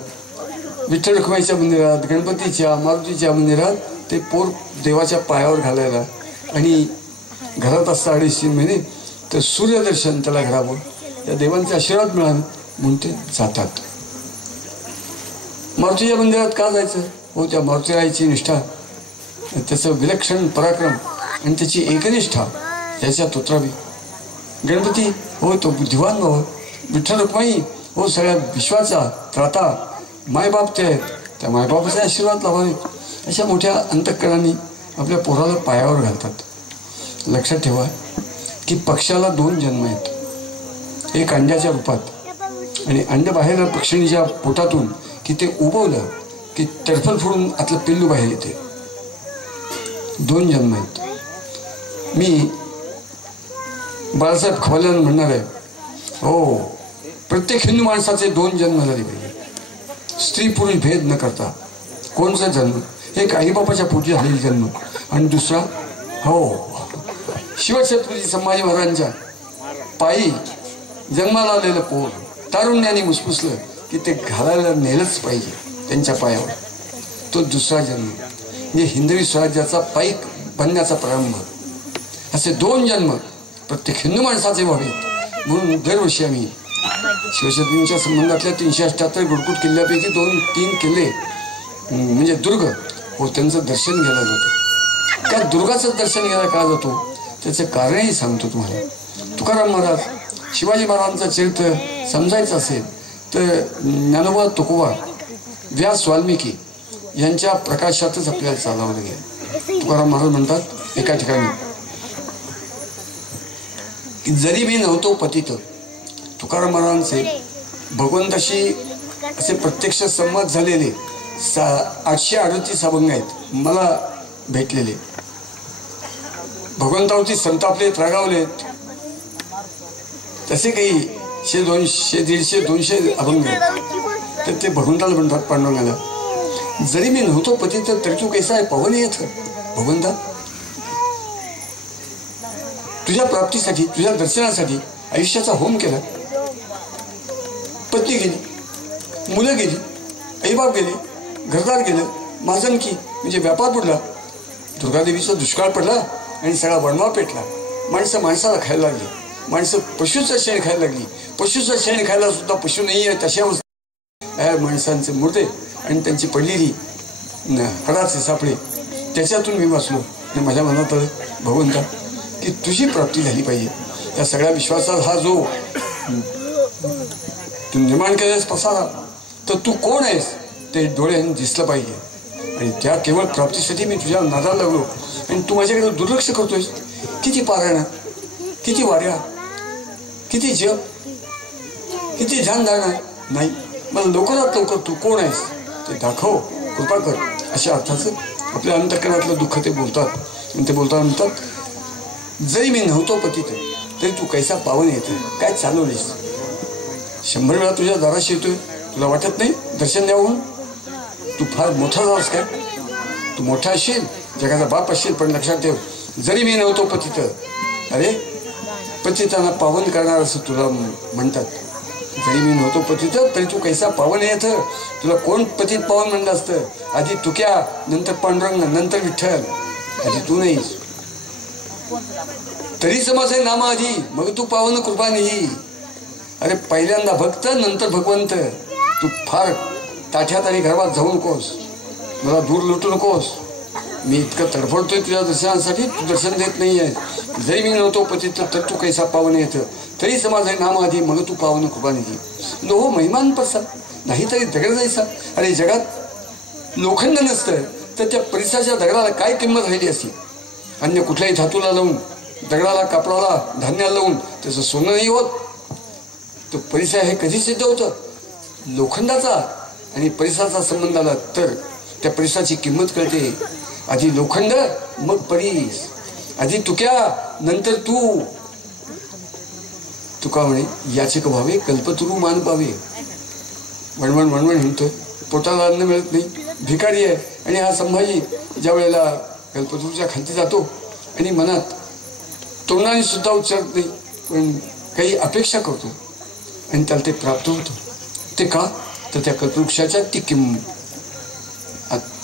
विठ्ठल रखुमाईच्या मंदिरात, गणपतीच्या, मारुतीच्या मंदिरात ते पोर देवाच्या पायावर घालायला आणि घरात असता 2.5-3 महिने तर सूर्यदर्शन त्याला घडावं, या देवांचे आशीर्वाद मिळावे म्हणून ते जातात. मारुतीच्या मंदिरात का जायचं? हो, त्या मारुतीरायाची निष्ठा, त्याचं विलक्षण पराक्रम आणि त्याची एकनिष्ठा याच्यात उतरावी. गणपती हो तो बुद्धिवान भाव, विठ्ठल रुक्माई हो सगळ्या विश्वाचा त्राता, मायबाप ते आहेत, त्या मायबापाचे आशीर्वाद लावावे. अशा मोठ्या अंतःकरणाने आपल्या पोराला पायावर घालतात. लक्षात ठेवा की पक्षाला 2 जन्म आहेत, एक अंड्याच्या रूपात आणि अंड बाहेर पक्षिणीच्या पोटातून की ते उबवलं की तडफड फोडून आतलं पिल्लू बाहेर येते. 2 जन्म आहेत. मी बाळासाहेब खवाल्यानं म्हणणार आहे, हो प्रत्येक हिंदू माणसाचे 2 जन्म झाले पाहिजे, स्त्री पुरुष भेद न करता. कोणचा जन्म? एक आईबापाच्या पोटी झालेला जन्म आणि दुसरा हो शिवछत्रपती संभाजी महाराजांच्या पायी जन्माला आलेलं पोर तारुण्याने मुसमुसलं की ते घालायला नेलंच पाहिजे त्यांच्या पायावर. तो दुसरा जन्म म्हणजे हिंदवी स्वराज्याचा पाईक बनण्याचा प्रारंभ. असे 2 जन्म प्रत्येक हिंदू माणसाचे व्हावेत म्हणून दरवर्षी आम्ही शिवछत्रपतींच्या संबंधातल्या 378 गुडकुट किल्ल्यापैकी 2-3 किल्ले म्हणजे दुर्ग हो त्यांचं दर्शन घ्यायला जातो. त्या दुर्गाचं दर्शन घ्यायला का जातो त्याचं कारणही सांगतो तुम्हाला. तुकाराम महाराज शिवाजी महाराजांचं चरित्र समजायचं असेल तर ज्ञानोबा तुकोबा व्यास वाल्मिकी यांच्या प्रकाशातच आपल्याला चालावं लागेल. तुकाराम महाराज म्हणतात एका ठिकाणी की जरी मी नव्हतो पतित. तुकाराम महाराजांचे भगवंताशी असे प्रत्यक्ष संवाद झालेले 838 अभंग आहेत मला भेटलेले. भगवंतावरती संतापलेत, रागावलेत, तसे काही 100, 200, 150, 200 अभंग आहेत. तर ते भगवंताला म्हणतात पांडुरंगाला, जरी मी नव्हतो पतित तरी तू कैसा आहे पवन येत भगवंता. तुझ्या प्राप्तीसाठी तुझ्या दर्शनासाठी आयुष्याचा होम केला. पत्नी गेली, मुलं गेली, आईबाप गेले, घरदार गेलं, माझनकी म्हणजे व्यापार बुडला, दुर्गादेवीचा दुष्काळ पडला आणि सगळा वणवा पेटला. माणसं माणसाला खायला लागली, माणसं पशुचं शेण खायला लागली. पशुचं शेण खायला सुद्धा पशु नाही आहे तशा अवस्था माणसांचे मुर्दे आणि त्यांची पडलेली हडाचे सापडे त्याच्यातून मी वाचलो आणि माझ्या मनात आलं भगवंता की तुझी प्राप्ती झाली पाहिजे. या सगळ्या विश्वासात हा जो तू निर्माण केलास पसारा तर तू कोण आहेस ते डोळ्याने दिसलं पाहिजे. आणि त्या केवळ प्राप्तीसाठी मी तुझ्या नादाला लागलो आणि तू माझ्याकडे दुर्लक्ष करतोयस. किती पारायण, किती वाऱ्या, किती जप, किती ध्यानधारणा नाही. मला लवकरात लवकर तू कोण आहेस ते दाखव, कृपा कर. अशा अर्थाचं आपल्या अंतःकरणातलं दुःख ते बोलतात. आणि ते बोलताना म्हणतात, जरी मी नव्हतो पतित तरी तू कैसा पावन येतोय. काय चालवलीस? 100 वेळा तुझ्या दाराशी येतोय, तुला वाटत नाही दर्शन द्यावं? तू फार मोठा झालास काय? तू मोठा असशील, जगाचा बाप असशील, पण लक्षात ठेव जरी मी नव्हतो पतित. अरे पतितांना पावन करणार असं तुला म्हणतात. जरी मी नव्हतो पतित तरी तू कैसा पावन येत. तुला कोण पतित पावन म्हणलं असतं? आधी तुक्या, नंतर पांडुरंग, नंतर विठ्ठल, आधी तू नाहीस. तरी समाजे नाम आधी मग तू पावन कृपा नाही. अरे पहिल्यांदा भक्त नंतर भगवंत. तू फार ताठ्यात आणि गर्भात जाऊ नकोस, मला दूर लुटू नकोस. मी इतकं तडफडतोय तुझ्या दर्शनासाठी, तू दर्शन देत नाही आहे. जरी मी नव्हतो पतित तर तू कैसा पावन येतं. तरी समाज आहे नाम आधी मग तू पावन कृपा निधी. लोह महिमान पसा नाही तरी दगड जायचा. अरे जगात लोखंड नसतं तर त्या परिसराच्या दगडाला काय किंमत राहिली असती? अन्य कुठल्याही धातूला लावून, दगडाला, कापडाला, धान्याला लावून त्याचं सोनं नाही होत. तो परिसर हे कधी सिद्ध होतं? लोखंडाचा आणि परिसराचा संबंध आला तर त्या परिसराची किंमत कळते. आधी लोखंड मग परीस, आधी तुक्या नंतर तू. तुका म्हणे याचक व्हावे कल्पतरू मान पावे. वणवण वणवण म्हणतोय, पोटाला अन्न मिळत नाही, भिकारी आहे. आणि हा संभाजी ज्या वेळेला कल्पतरूच्या खाली जातो आणि मनात तोंडाने सुद्धा उच्चारत नाही, पण काही अपेक्षा करतो आणि त्याला ते प्राप्त होतं. ते का? तर त्या कल्पवृक्षाच्या ती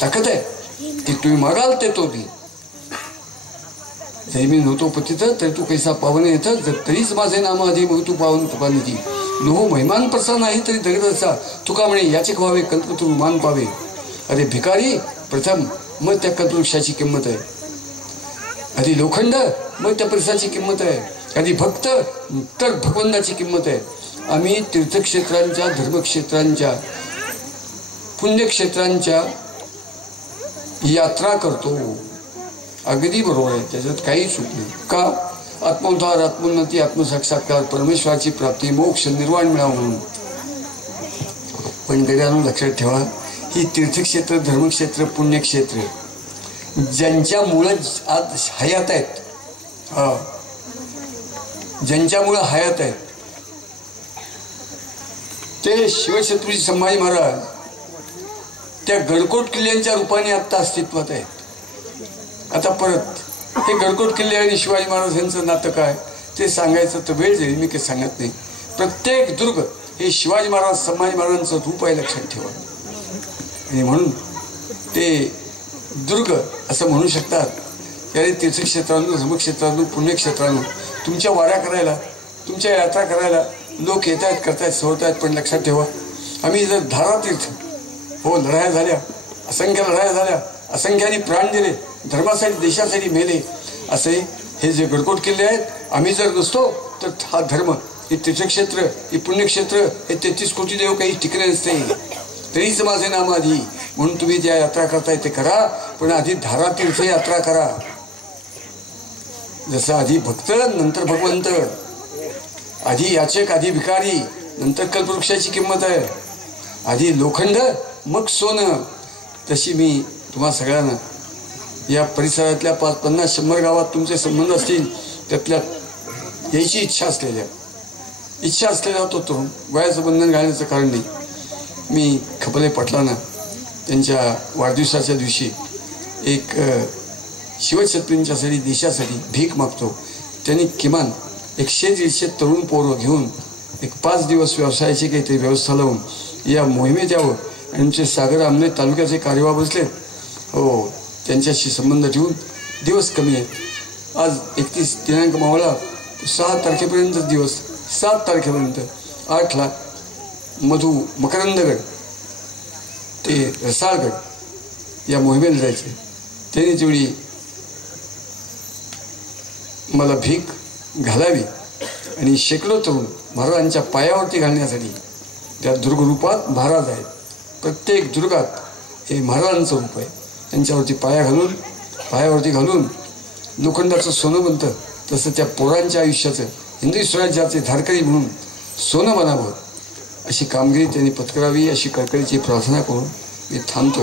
ताकद आहे की तुम्ही मागाल ते तो दे. जरी मी नव्हतो पतित तरी तू कैसा पावन येतं. तरीच माझे नाम आधी मग तू पावन कृपा निधी. लोह महिमान प्रसा नाही तरी दगडाचा. तुका म्हणे याचक व्हावे कल्पतरू मान पावे. अरे भिकारी प्रथम मग त्या कल्पवृक्षाची किंमत आहे. आधी लोखंड मग त्या परिसराची किंमत आहे. कधी भक्त तर भगवंताची किंमत आहे. आम्ही तीर्थक्षेत्रांच्या, धर्मक्षेत्रांच्या, पुण्यक्षेत्रांच्या यात्रा करतो. अगदी बरोबर आहे, त्याच्यात काही चूक नाही. का? आत्मोद्धार, आत्मोन्नती, आत्मसाक्षात्कार, परमेश्वराची प्राप्ती, मोक्ष, निर्वाण मिळावं म्हणून. पण गड्यांनो लक्षात ठेवा, ही तीर्थक्षेत्र, धर्मक्षेत्र, पुण्यक्षेत्र ज्यांच्यामुळं आज हयात आहेत, ज्यांच्यामुळं हयात आहेत ते शिवछत्रपती संभाजी महाराज त्या गडकोट किल्ल्यांच्या रूपाने आत्ता अस्तित्वात आहेत. आता परत हे गडकोट किल्ले आणि शिवाजी महाराज यांचं नातं काय ते सांगायचं तर वेळ जाईल, मी काही सांगत नाही. प्रत्येक दुर्ग हे शिवाजी महाराज, संभाजी महाराजांचं रूप आहे, लक्षात ठेवा. आणि म्हणून ते दुर्ग असं म्हणू शकतात की अरे तीर्थक्षेत्रांतून, धर्मक्षेत्रातून, पुण्यक्षेत्रातून तुमच्या वाऱ्या करायला, तुमच्या यात्रा करायला लोक येत आहेत, करतायत, सोडत आहेत. पण लक्षात ठेवा, आम्ही जर धारातीर्थ, हो लढाया झाल्या, असंख्य लढाया झाल्या, असंख्याने प्राण दिले, धर्मासाठी, देशासाठी मेले, असे हे जे गडकोट किल्ले आहेत, आम्ही जर नसतो तर हा धर्म, हे तीर्थक्षेत्र, हे पुण्यक्षेत्र, हे 33 कोटी देव काही टिकले नसते. तरीच माझे नाम आधी. म्हणून तुम्ही ज्या यात्रा करताय ते करा, पण आधी धारातीर्थ यात्रा करा. जसं आधी भक्त नंतर भगवंत, आधी याचक आधी भिकारी, नंतर कल्पवृक्षाची किंमत आहे, आधी लोखंड मग सोनं. तशी मी तुम्हा सगळ्यांना या परिसरातल्या 50-100 गावात तुमचे संबंध असतील, त्यातल्या यायची इच्छा असलेला तो तरुण, वयाचं बंधन घालण्याचं कारण नाही. मी खपले पाटलांना त्यांच्या वाढदिवसाच्या दिवशी एक शिवछत्रपतींच्यासाठी, देशासाठी भीक मागतो. त्यांनी किमान 100-150 तरुण पोरं घेऊन एक 5 दिवस व्यवसायाची काहीतरी व्यवस्था लावून या मोहिमेत यावं. आणि आमचे सागर आमने तालुक्याचे कार्यवाह बसले, हो त्यांच्याशी संबंध ठेवून दिवस कमी आहेत. आज 31 दिनांक मावळा, 6 तारखेपर्यंत दिवस, 7 तारखेपर्यंत 8ला मकरंदगड ते रसाळगड या मोहिमेला जायचे. त्यांनी तेवढी मला भीक घालावी आणि शेकडो तरुण महाराजांच्या पायावरती घालण्यासाठी त्या दुर्गरूपात महाराज आहेत. प्रत्येक दुर्गात हे महाराजांचं रूप आहे. त्यांच्यावरती पायावरती घालून लोखंडाचं सोनं बनतं, तसं त्या पोरांच्या आयुष्याचं, हिंदवी स्वराज्याचे धारकरी म्हणून सोनं बनावं, अशी कामगिरी त्यांनी पत्करावी, अशी कळकळीची प्रार्थना करून मी थांबतो.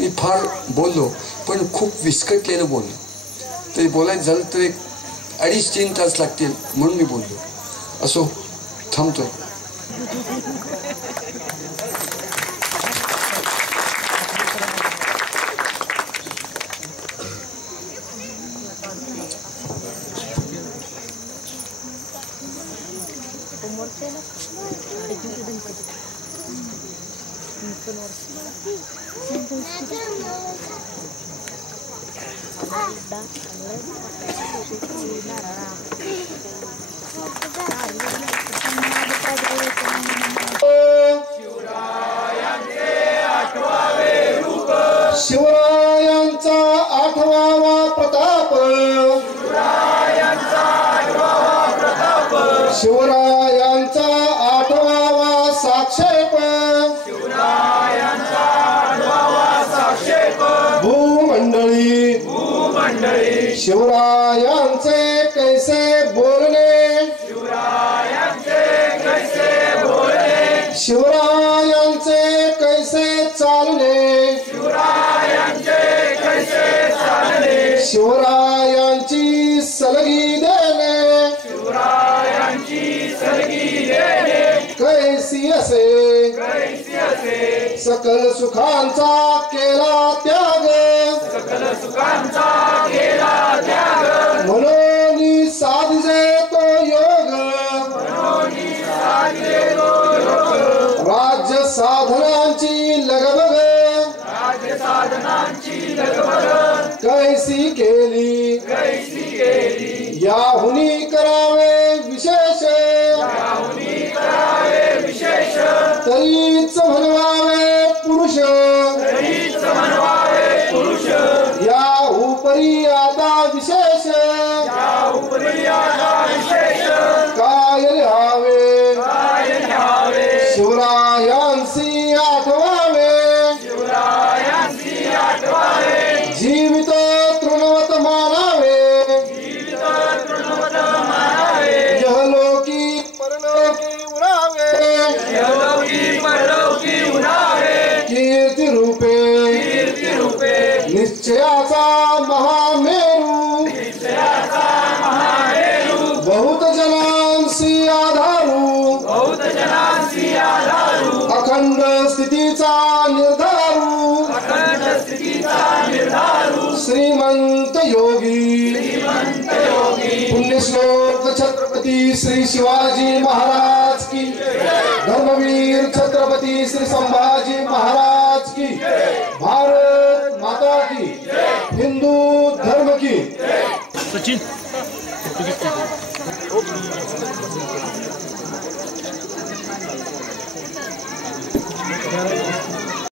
मी फार बोललो, पण खूप विस्कटलेलं बोललो. तरी बोलायचं झालं तर 2.5-3 तास लागतील, म्हणून मी बोललो. असो, थांबतो. शिवरायांचा 8वा प्रताप, शिवरायांचा 8वा साक्षेप, भूमंडळी शिवरायांचे कैसे बोलणे, शिवरायांचे कैसे चालणे, शिवरायांची सलगी देणे, कैसी असे सकल सुखांचा केला त्याग, म्हणून साधजे तो योग, राज्य साधनांची लगबग कैसी केली, याहुनी करावे विशेष, तरीच म्हणवावे पुरुष, या उपरी आता विशेष, अखंड स्थितीचा निर्धारू श्रीमंत योगी पुण्यश्लोक छत्रपती श्री शिवाजी महाराज की धर्मवीर छत्रपती श्री संभाजी महाराज की भारत माता की हिंदू धर्म की सचिन